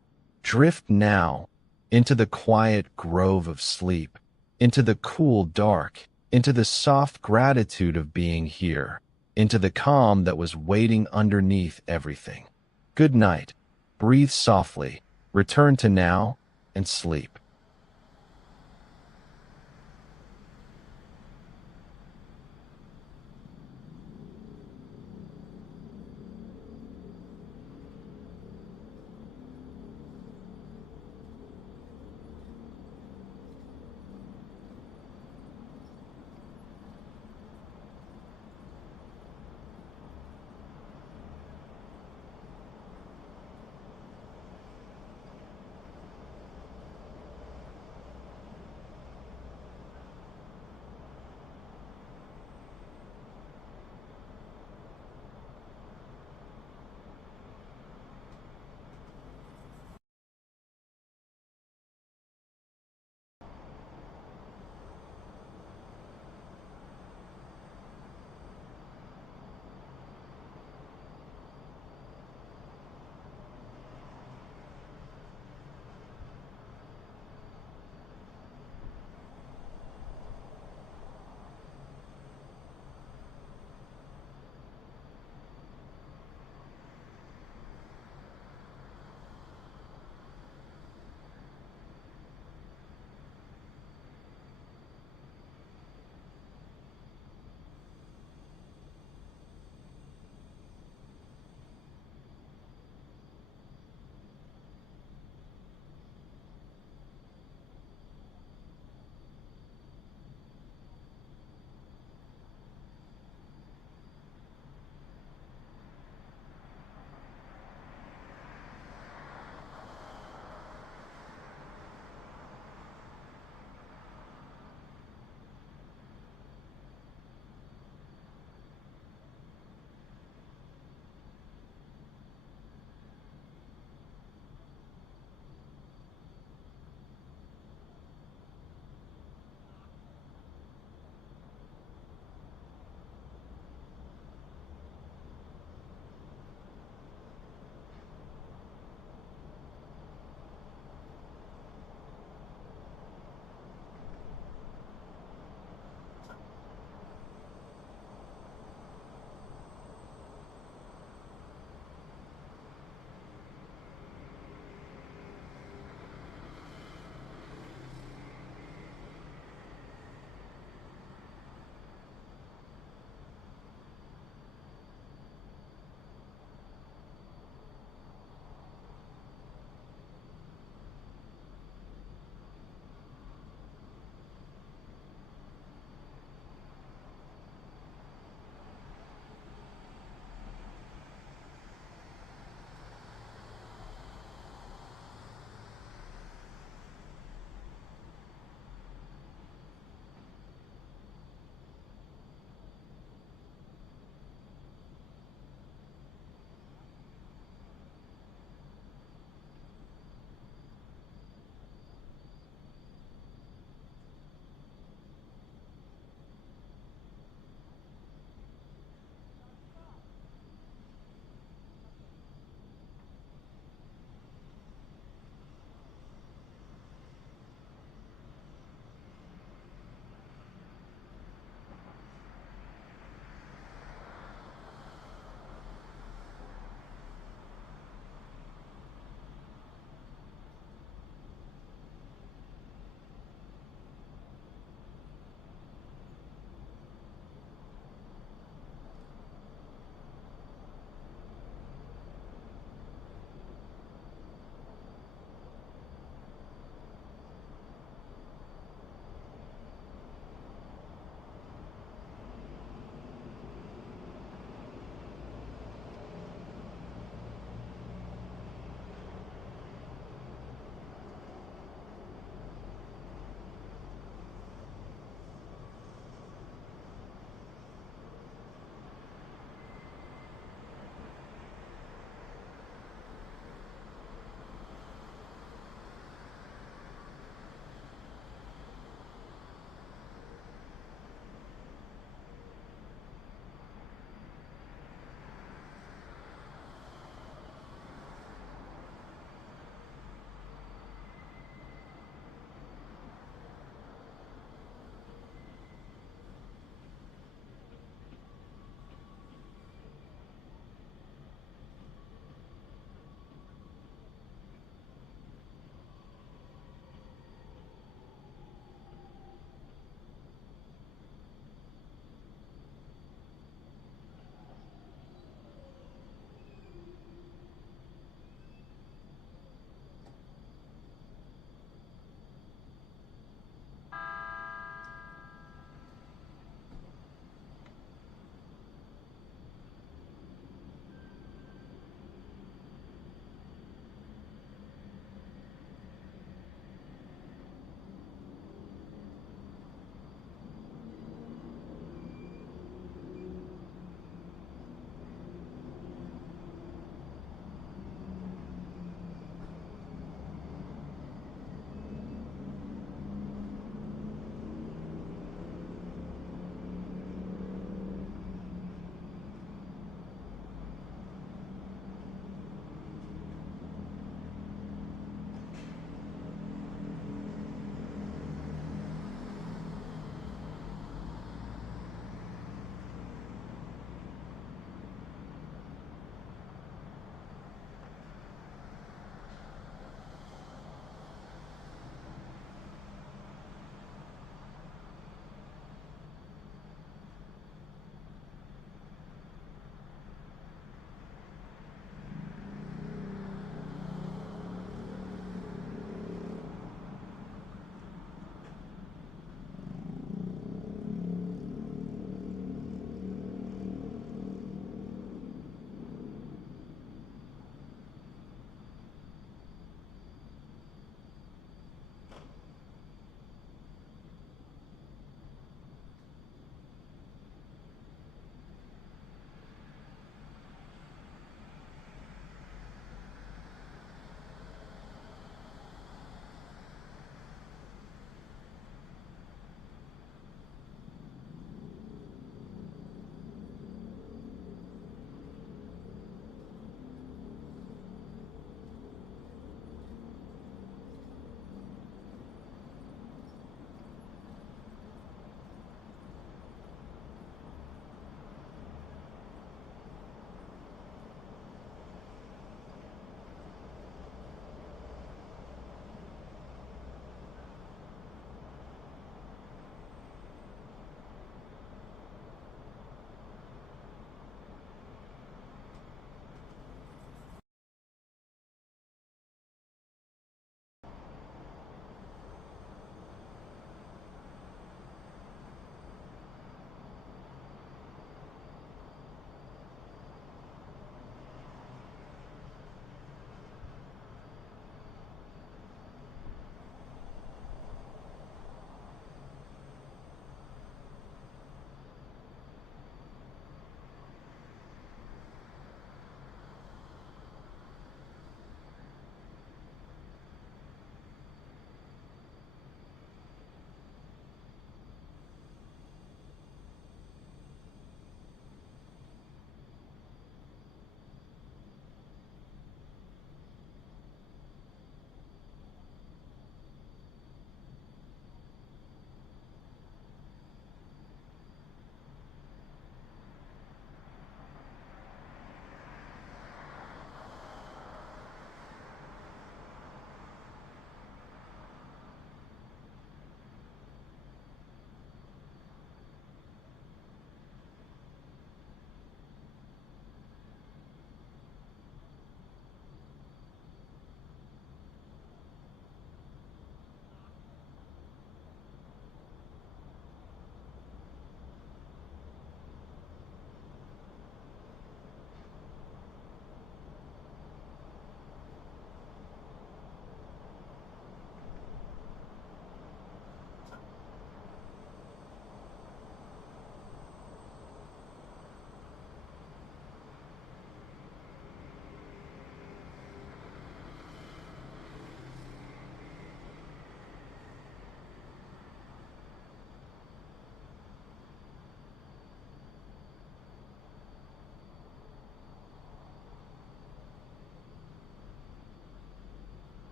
Drift now into the quiet grove of sleep, into the cool dark, into the soft gratitude of being here, into the calm that was waiting underneath everything. Good night. Breathe softly. Return to now and sleep.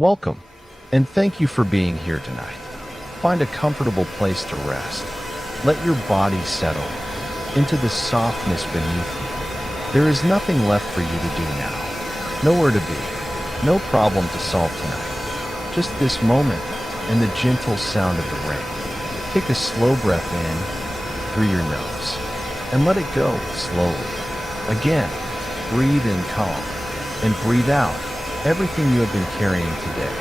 Welcome, and thank you for being here tonight. Find a comfortable place to rest. Let your body settle into the softness beneath you. There is nothing left for you to do now. Nowhere to be. No problem to solve tonight. Just this moment and the gentle sound of the rain. Take a slow breath in through your nose and let it go slowly. Again, breathe in calm and breathe out everything you have been carrying today.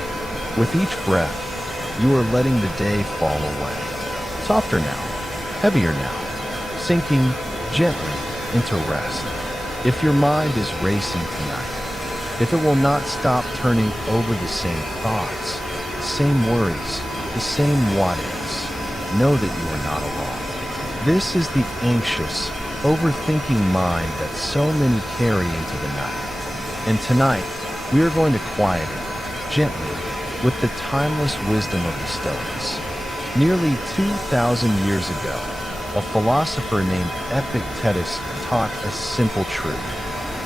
With each breath, you are letting the day fall away. Softer now, heavier now, sinking gently into rest. If your mind is racing tonight, if it will not stop turning over the same thoughts, the same worries, the same what-ifs, know that you are not alone. This is the anxious, overthinking mind that so many carry into the night. And tonight, we are going to quiet it gently with the timeless wisdom of the Stoics. Nearly 2,000 years ago, a philosopher named Epictetus taught a simple truth.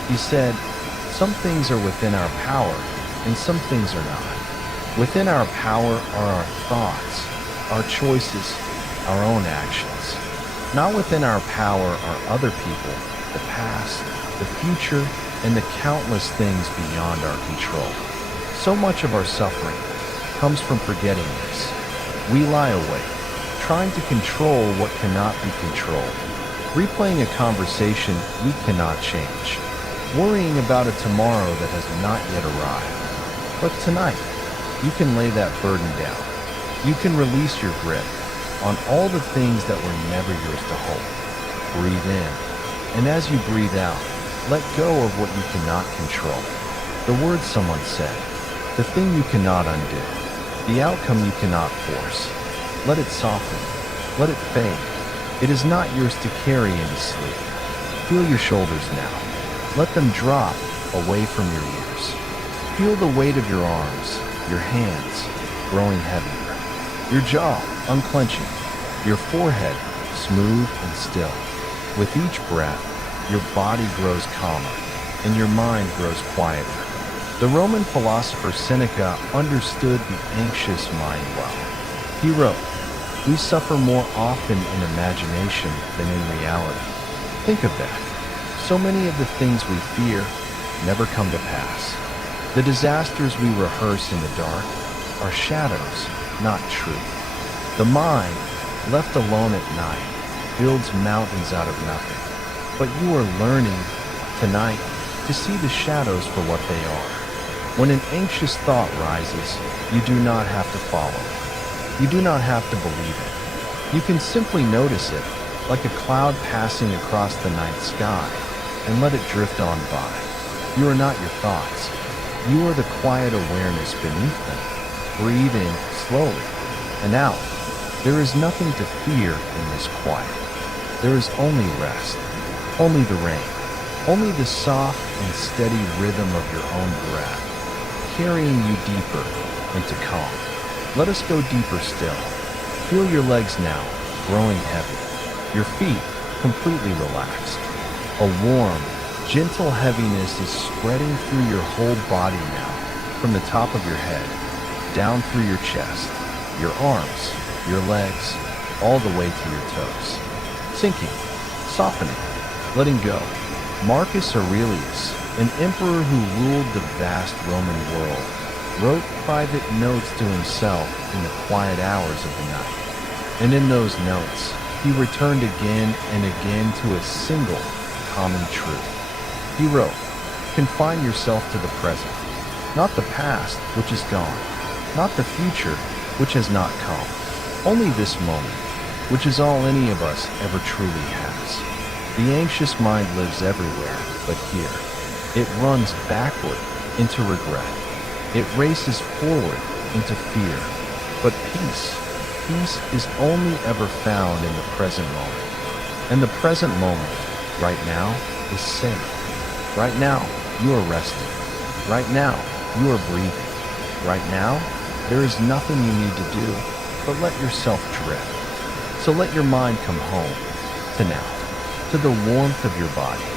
He said, "Some things are within our power, and some things are not. Within our power are our thoughts, our choices, our own actions. Not within our power are other people, the past, the future, and the countless things beyond our control." So much of our suffering comes from forgetting this. We lie awake, trying to control what cannot be controlled, replaying a conversation we cannot change, worrying about a tomorrow that has not yet arrived. But tonight, you can lay that burden down. You can release your grip on all the things that were never yours to hold. Breathe in, and as you breathe out, let go of what you cannot control. The words someone said, the thing you cannot undo, the outcome you cannot force. Let it soften, let it fade. It is not yours to carry into sleep. Feel your shoulders now. Let them drop away from your ears. Feel the weight of your arms, your hands growing heavier, your jaw unclenching, your forehead smooth and still. With each breath, your body grows calmer and your mind grows quieter. The Roman philosopher Seneca understood the anxious mind well. He wrote, "We suffer more often in imagination than in reality." Think of that. So many of the things we fear never come to pass. The disasters we rehearse in the dark are shadows, not truth. The mind, left alone at night, builds mountains out of nothing. But you are learning tonight to see the shadows for what they are. When an anxious thought rises, you do not have to follow it. You do not have to believe it. You can simply notice it, like a cloud passing across the night sky, and let it drift on by. You are not your thoughts. You are the quiet awareness beneath them. Breathe in slowly and out. There is nothing to fear in this quiet. There is only rest, only the rain, only the soft and steady rhythm of your own breath, carrying you deeper into calm. Let us go deeper still. Feel your legs now, growing heavy, your feet completely relaxed. A warm, gentle heaviness is spreading through your whole body now, from the top of your head, down through your chest, your arms, your legs, all the way to your toes. Sinking, softening, letting go. Marcus Aurelius, an emperor who ruled the vast Roman world, wrote private notes to himself in the quiet hours of the night. And in those notes, he returned again and again to a single common truth. He wrote, "Confine yourself to the present, not the past, which is gone, not the future, which has not come. Only this moment, which is all any of us ever truly has." The anxious mind lives everywhere but here. It runs backward into regret. It races forward into fear. But peace is only ever found in the present moment. And the present moment, right now, is safe. Right now, you are resting. Right now, you are breathing. Right now, there is nothing you need to do but let yourself drift. So let your mind come home to now, to the warmth of your body,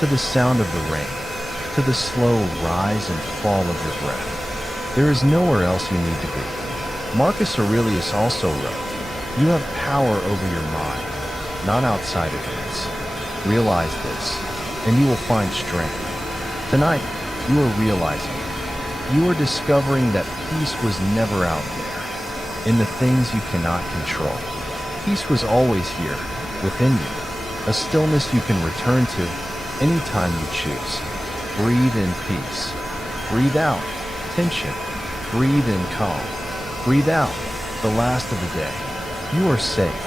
to the sound of the rain, to the slow rise and fall of your breath. There is nowhere else you need to be. Marcus Aurelius also wrote, "You have power over your mind, not outside events. Realize this, and you will find strength." Tonight, you are realizing it. You are discovering that peace was never out there, in the things you cannot control. Peace was always here, within you, a stillness you can return to anytime you choose. Breathe in peace. Breathe out tension. Breathe in calm. Breathe out the last of the day. You are safe.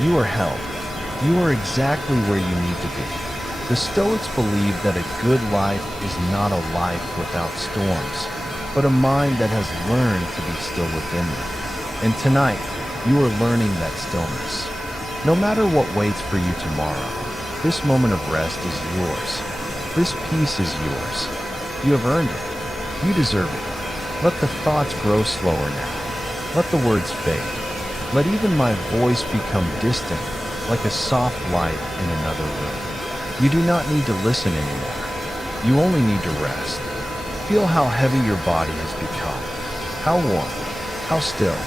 You are held. You are exactly where you need to be. The Stoics believe that a good life is not a life without storms, but a mind that has learned to be still within them. And tonight, you are learning that stillness. No matter what waits for you tomorrow, this moment of rest is yours. This peace is yours. You have earned it. You deserve it. Let the thoughts grow slower now. Let the words fade. Let even my voice become distant, like a soft light in another room. You do not need to listen anymore. You only need to rest. Feel how heavy your body has become. How warm. How still.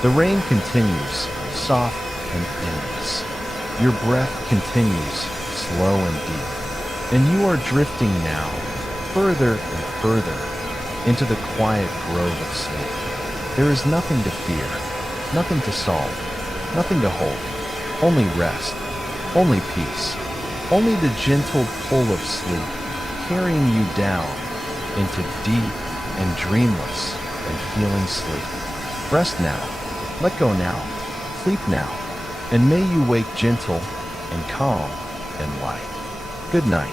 The rain continues, soft and endless. Your breath continues, slow and deep. And you are drifting now, further and further, into the quiet grove of sleep. There is nothing to fear, nothing to solve, nothing to hold. Only rest, only peace, only the gentle pull of sleep, carrying you down into deep and dreamless and healing sleep. Rest now, let go now, sleep now, and may you wake gentle and calm and light. Good night.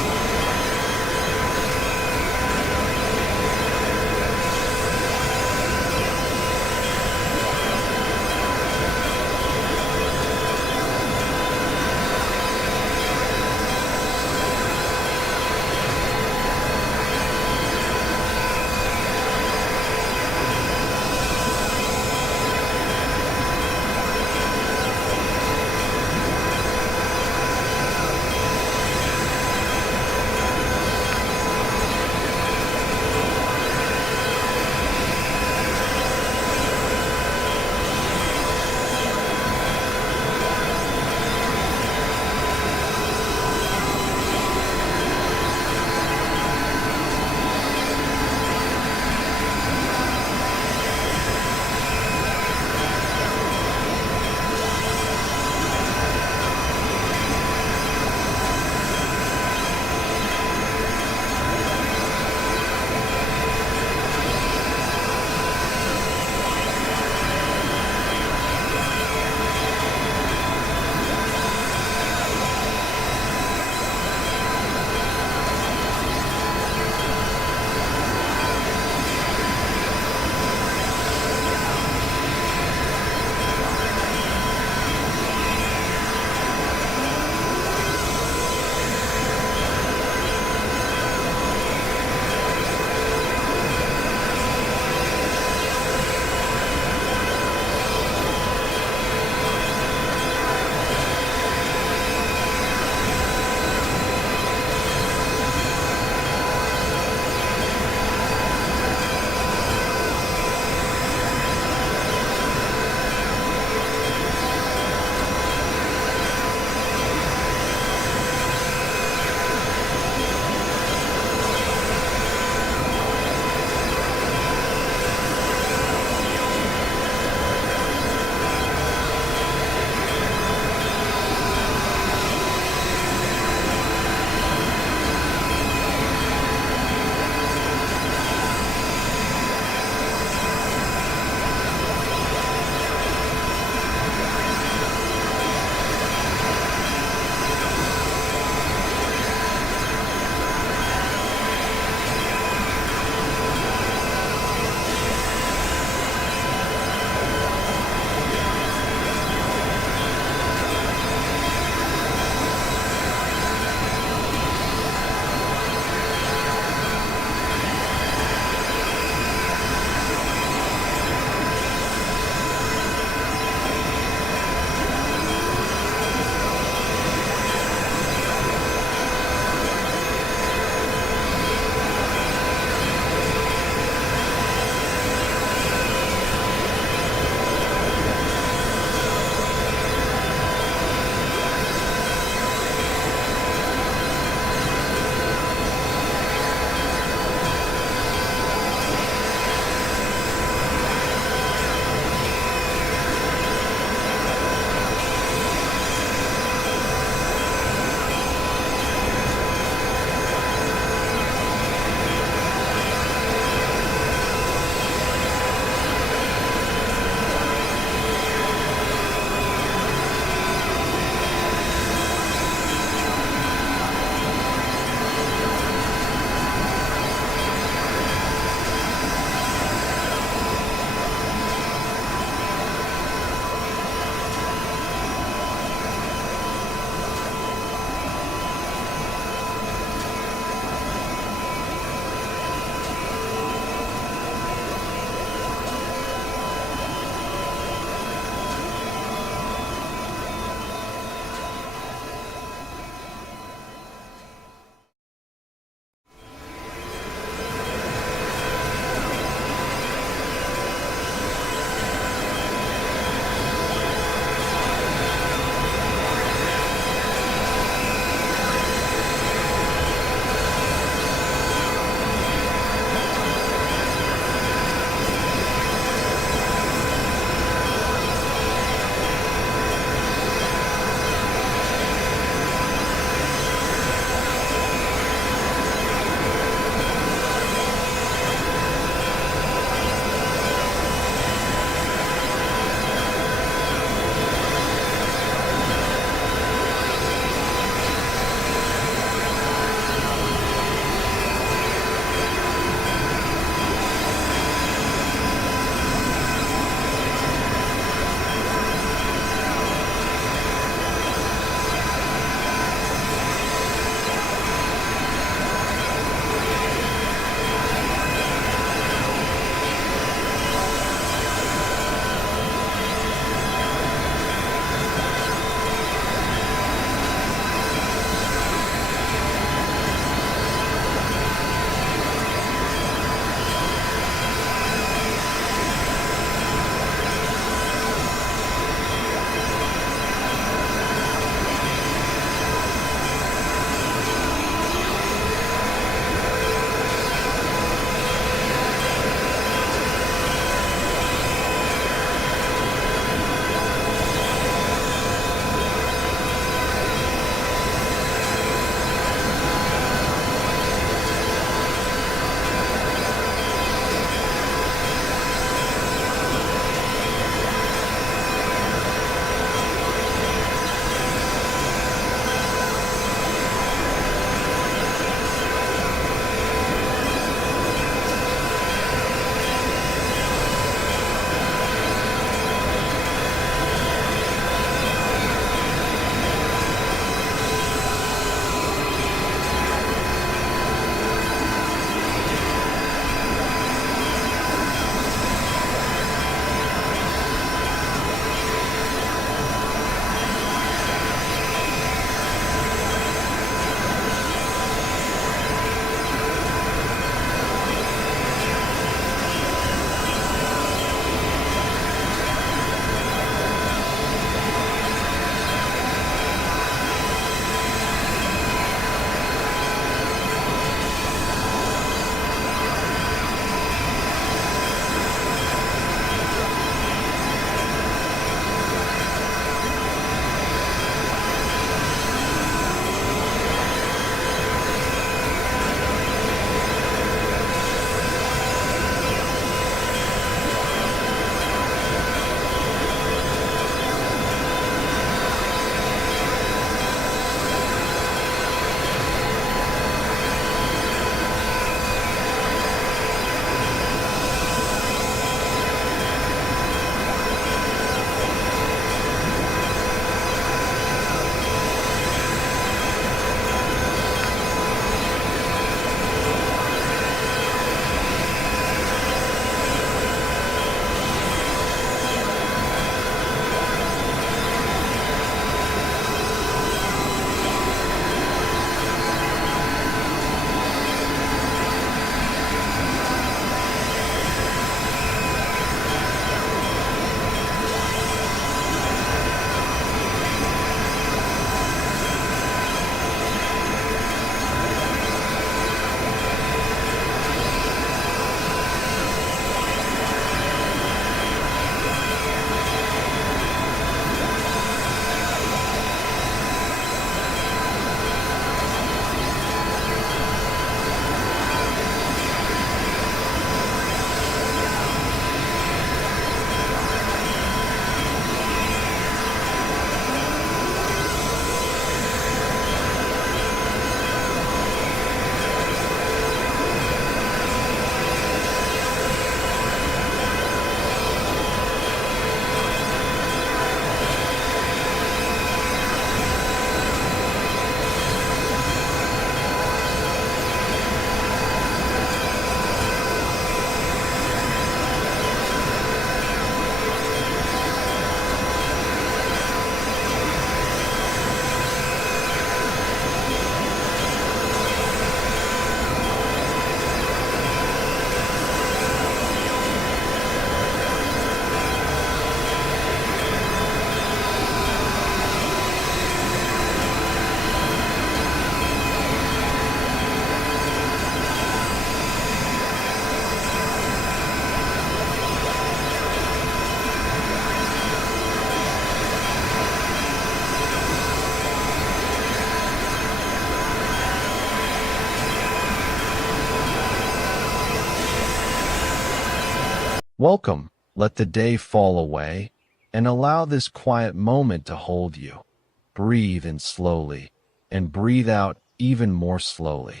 Welcome, let the day fall away, and allow this quiet moment to hold you. Breathe in slowly, and breathe out even more slowly.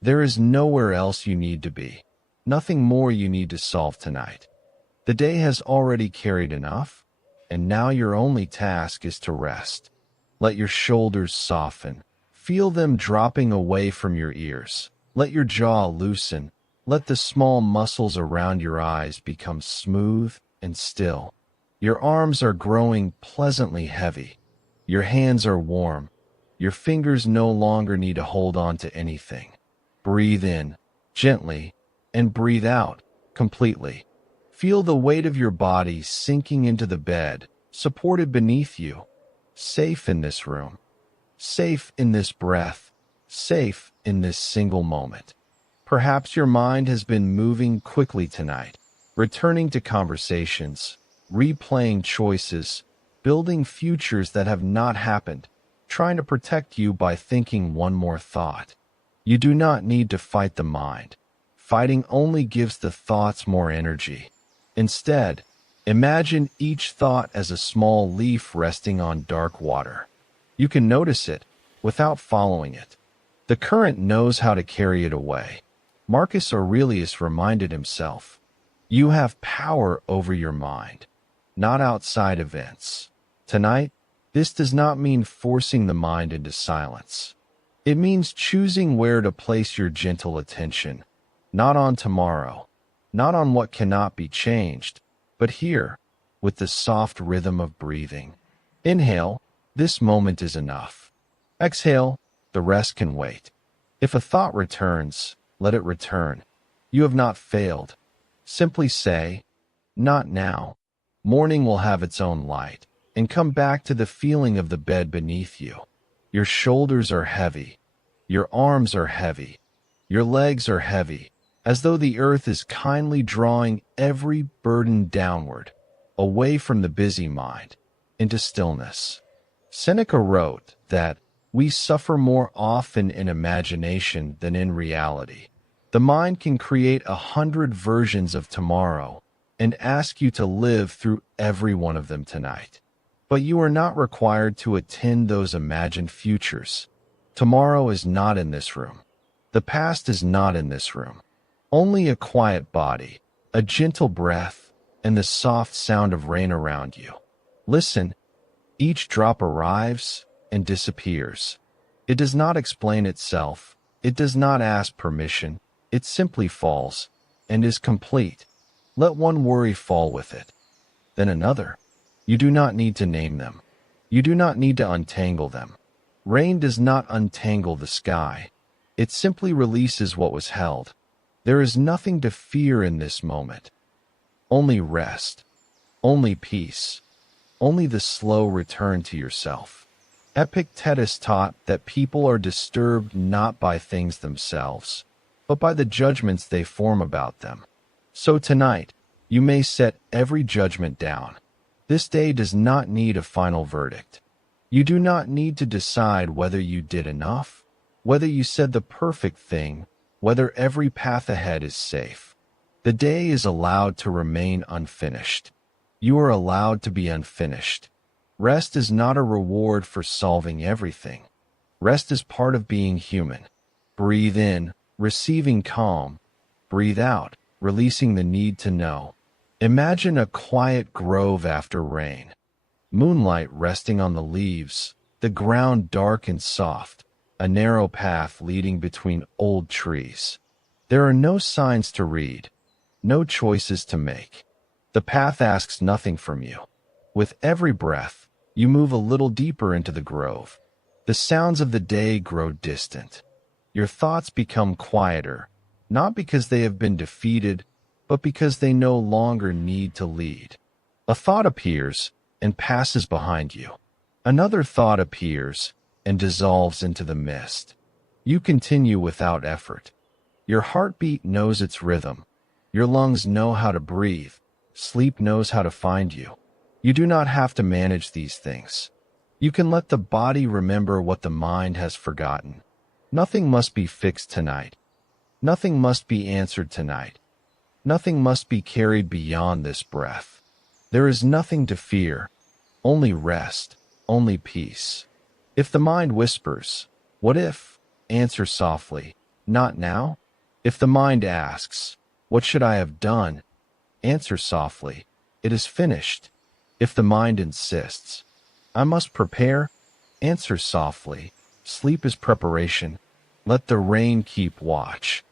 There is nowhere else you need to be. Nothing more you need to solve tonight. The day has already carried enough, and now your only task is to rest. Let your shoulders soften. Feel them dropping away from your ears. Let your jaw loosen. Let the small muscles around your eyes become smooth and still. Your arms are growing pleasantly heavy. Your hands are warm. Your fingers no longer need to hold on to anything. Breathe in, gently, and breathe out, completely. Feel the weight of your body sinking into the bed, supported beneath you. Safe in this room. Safe in this breath. Safe in this single moment. Perhaps your mind has been moving quickly tonight, returning to conversations, replaying choices, building futures that have not happened, trying to protect you by thinking one more thought. You do not need to fight the mind. Fighting only gives the thoughts more energy. Instead, imagine each thought as a small leaf resting on dark water. You can notice it without following it. The current knows how to carry it away. Marcus Aurelius reminded himself, "You have power over your mind, not outside events." Tonight, this does not mean forcing the mind into silence. It means choosing where to place your gentle attention, not on tomorrow, not on what cannot be changed, but here, with the soft rhythm of breathing. Inhale, this moment is enough. Exhale, the rest can wait. If a thought returns, let it return. You have not failed. Simply say, "Not now." Morning will have its own light, and come back to the feeling of the bed beneath you. Your shoulders are heavy. Your arms are heavy. Your legs are heavy, as though the earth is kindly drawing every burden downward, away from the busy mind, into stillness. Seneca wrote that we suffer more often in imagination than in reality. The mind can create 100 versions of tomorrow and ask you to live through every one of them tonight. But you are not required to attend those imagined futures. Tomorrow is not in this room. The past is not in this room. Only a quiet body, a gentle breath, and the soft sound of rain around you. Listen, each drop arrives and disappears. It does not explain itself. It does not ask permission. It simply falls and is complete. Let one worry fall with it, then another. You do not need to name them. You do not need to untangle them. Rain does not untangle the sky. It simply releases what was held. There is nothing to fear in this moment. Only rest. Only peace. Only the slow return to yourself. Epictetus taught that people are disturbed not by things themselves, but by the judgments they form about them. So tonight, you may set every judgment down. This day does not need a final verdict. You do not need to decide whether you did enough, whether you said the perfect thing, whether every path ahead is safe. The day is allowed to remain unfinished. You are allowed to be unfinished. Rest is not a reward for solving everything. Rest is part of being human. Breathe in, receiving calm. Breathe out, releasing the need to know. Imagine a quiet grove after rain. Moonlight resting on the leaves, the ground dark and soft, a narrow path leading between old trees. There are no signs to read, no choices to make. The path asks nothing from you. With every breath, you move a little deeper into the grove. The sounds of the day grow distant. Your thoughts become quieter, not because they have been defeated, but because they no longer need to lead. A thought appears and passes behind you. Another thought appears and dissolves into the mist. You continue without effort. Your heartbeat knows its rhythm. Your lungs know how to breathe. Sleep knows how to find you. You do not have to manage these things. You can let the body remember what the mind has forgotten. Nothing must be fixed tonight. Nothing must be answered tonight. Nothing must be carried beyond this breath. There is nothing to fear, only rest, only peace. If the mind whispers, "What if?" answer softly, "Not now." If the mind asks, "What should I have done?" answer softly, "It is finished." If the mind insists, "I must prepare," answer softly, "Sleep is preparation." Let the rain keep watch.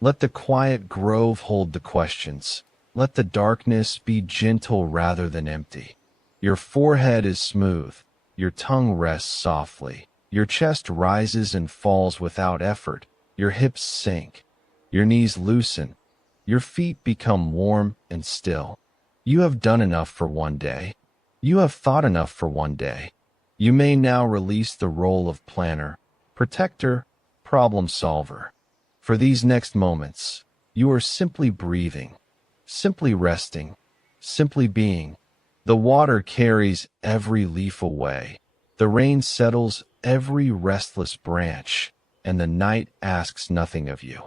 Let the quiet grove hold the questions. Let the darkness be gentle rather than empty. Your forehead is smooth. Your tongue rests softly. Your chest rises and falls without effort. Your hips sink. Your knees loosen. Your feet become warm and still. You have done enough for one day. You have thought enough for one day. You may now release the role of planner, protector, problem solver. For these next moments, you are simply breathing, simply resting, simply being. The water carries every leaf away. The rain settles every restless branch, and the night asks nothing of you.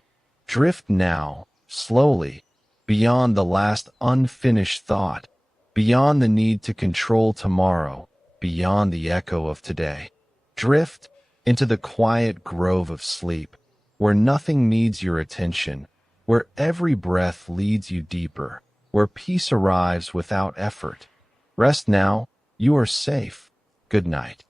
Drift now, slowly, beyond the last unfinished thought, beyond the need to control tomorrow, beyond the echo of today. Drift into the quiet grove of sleep, where nothing needs your attention, where every breath leads you deeper, where peace arrives without effort. Rest now, you are safe. Good night.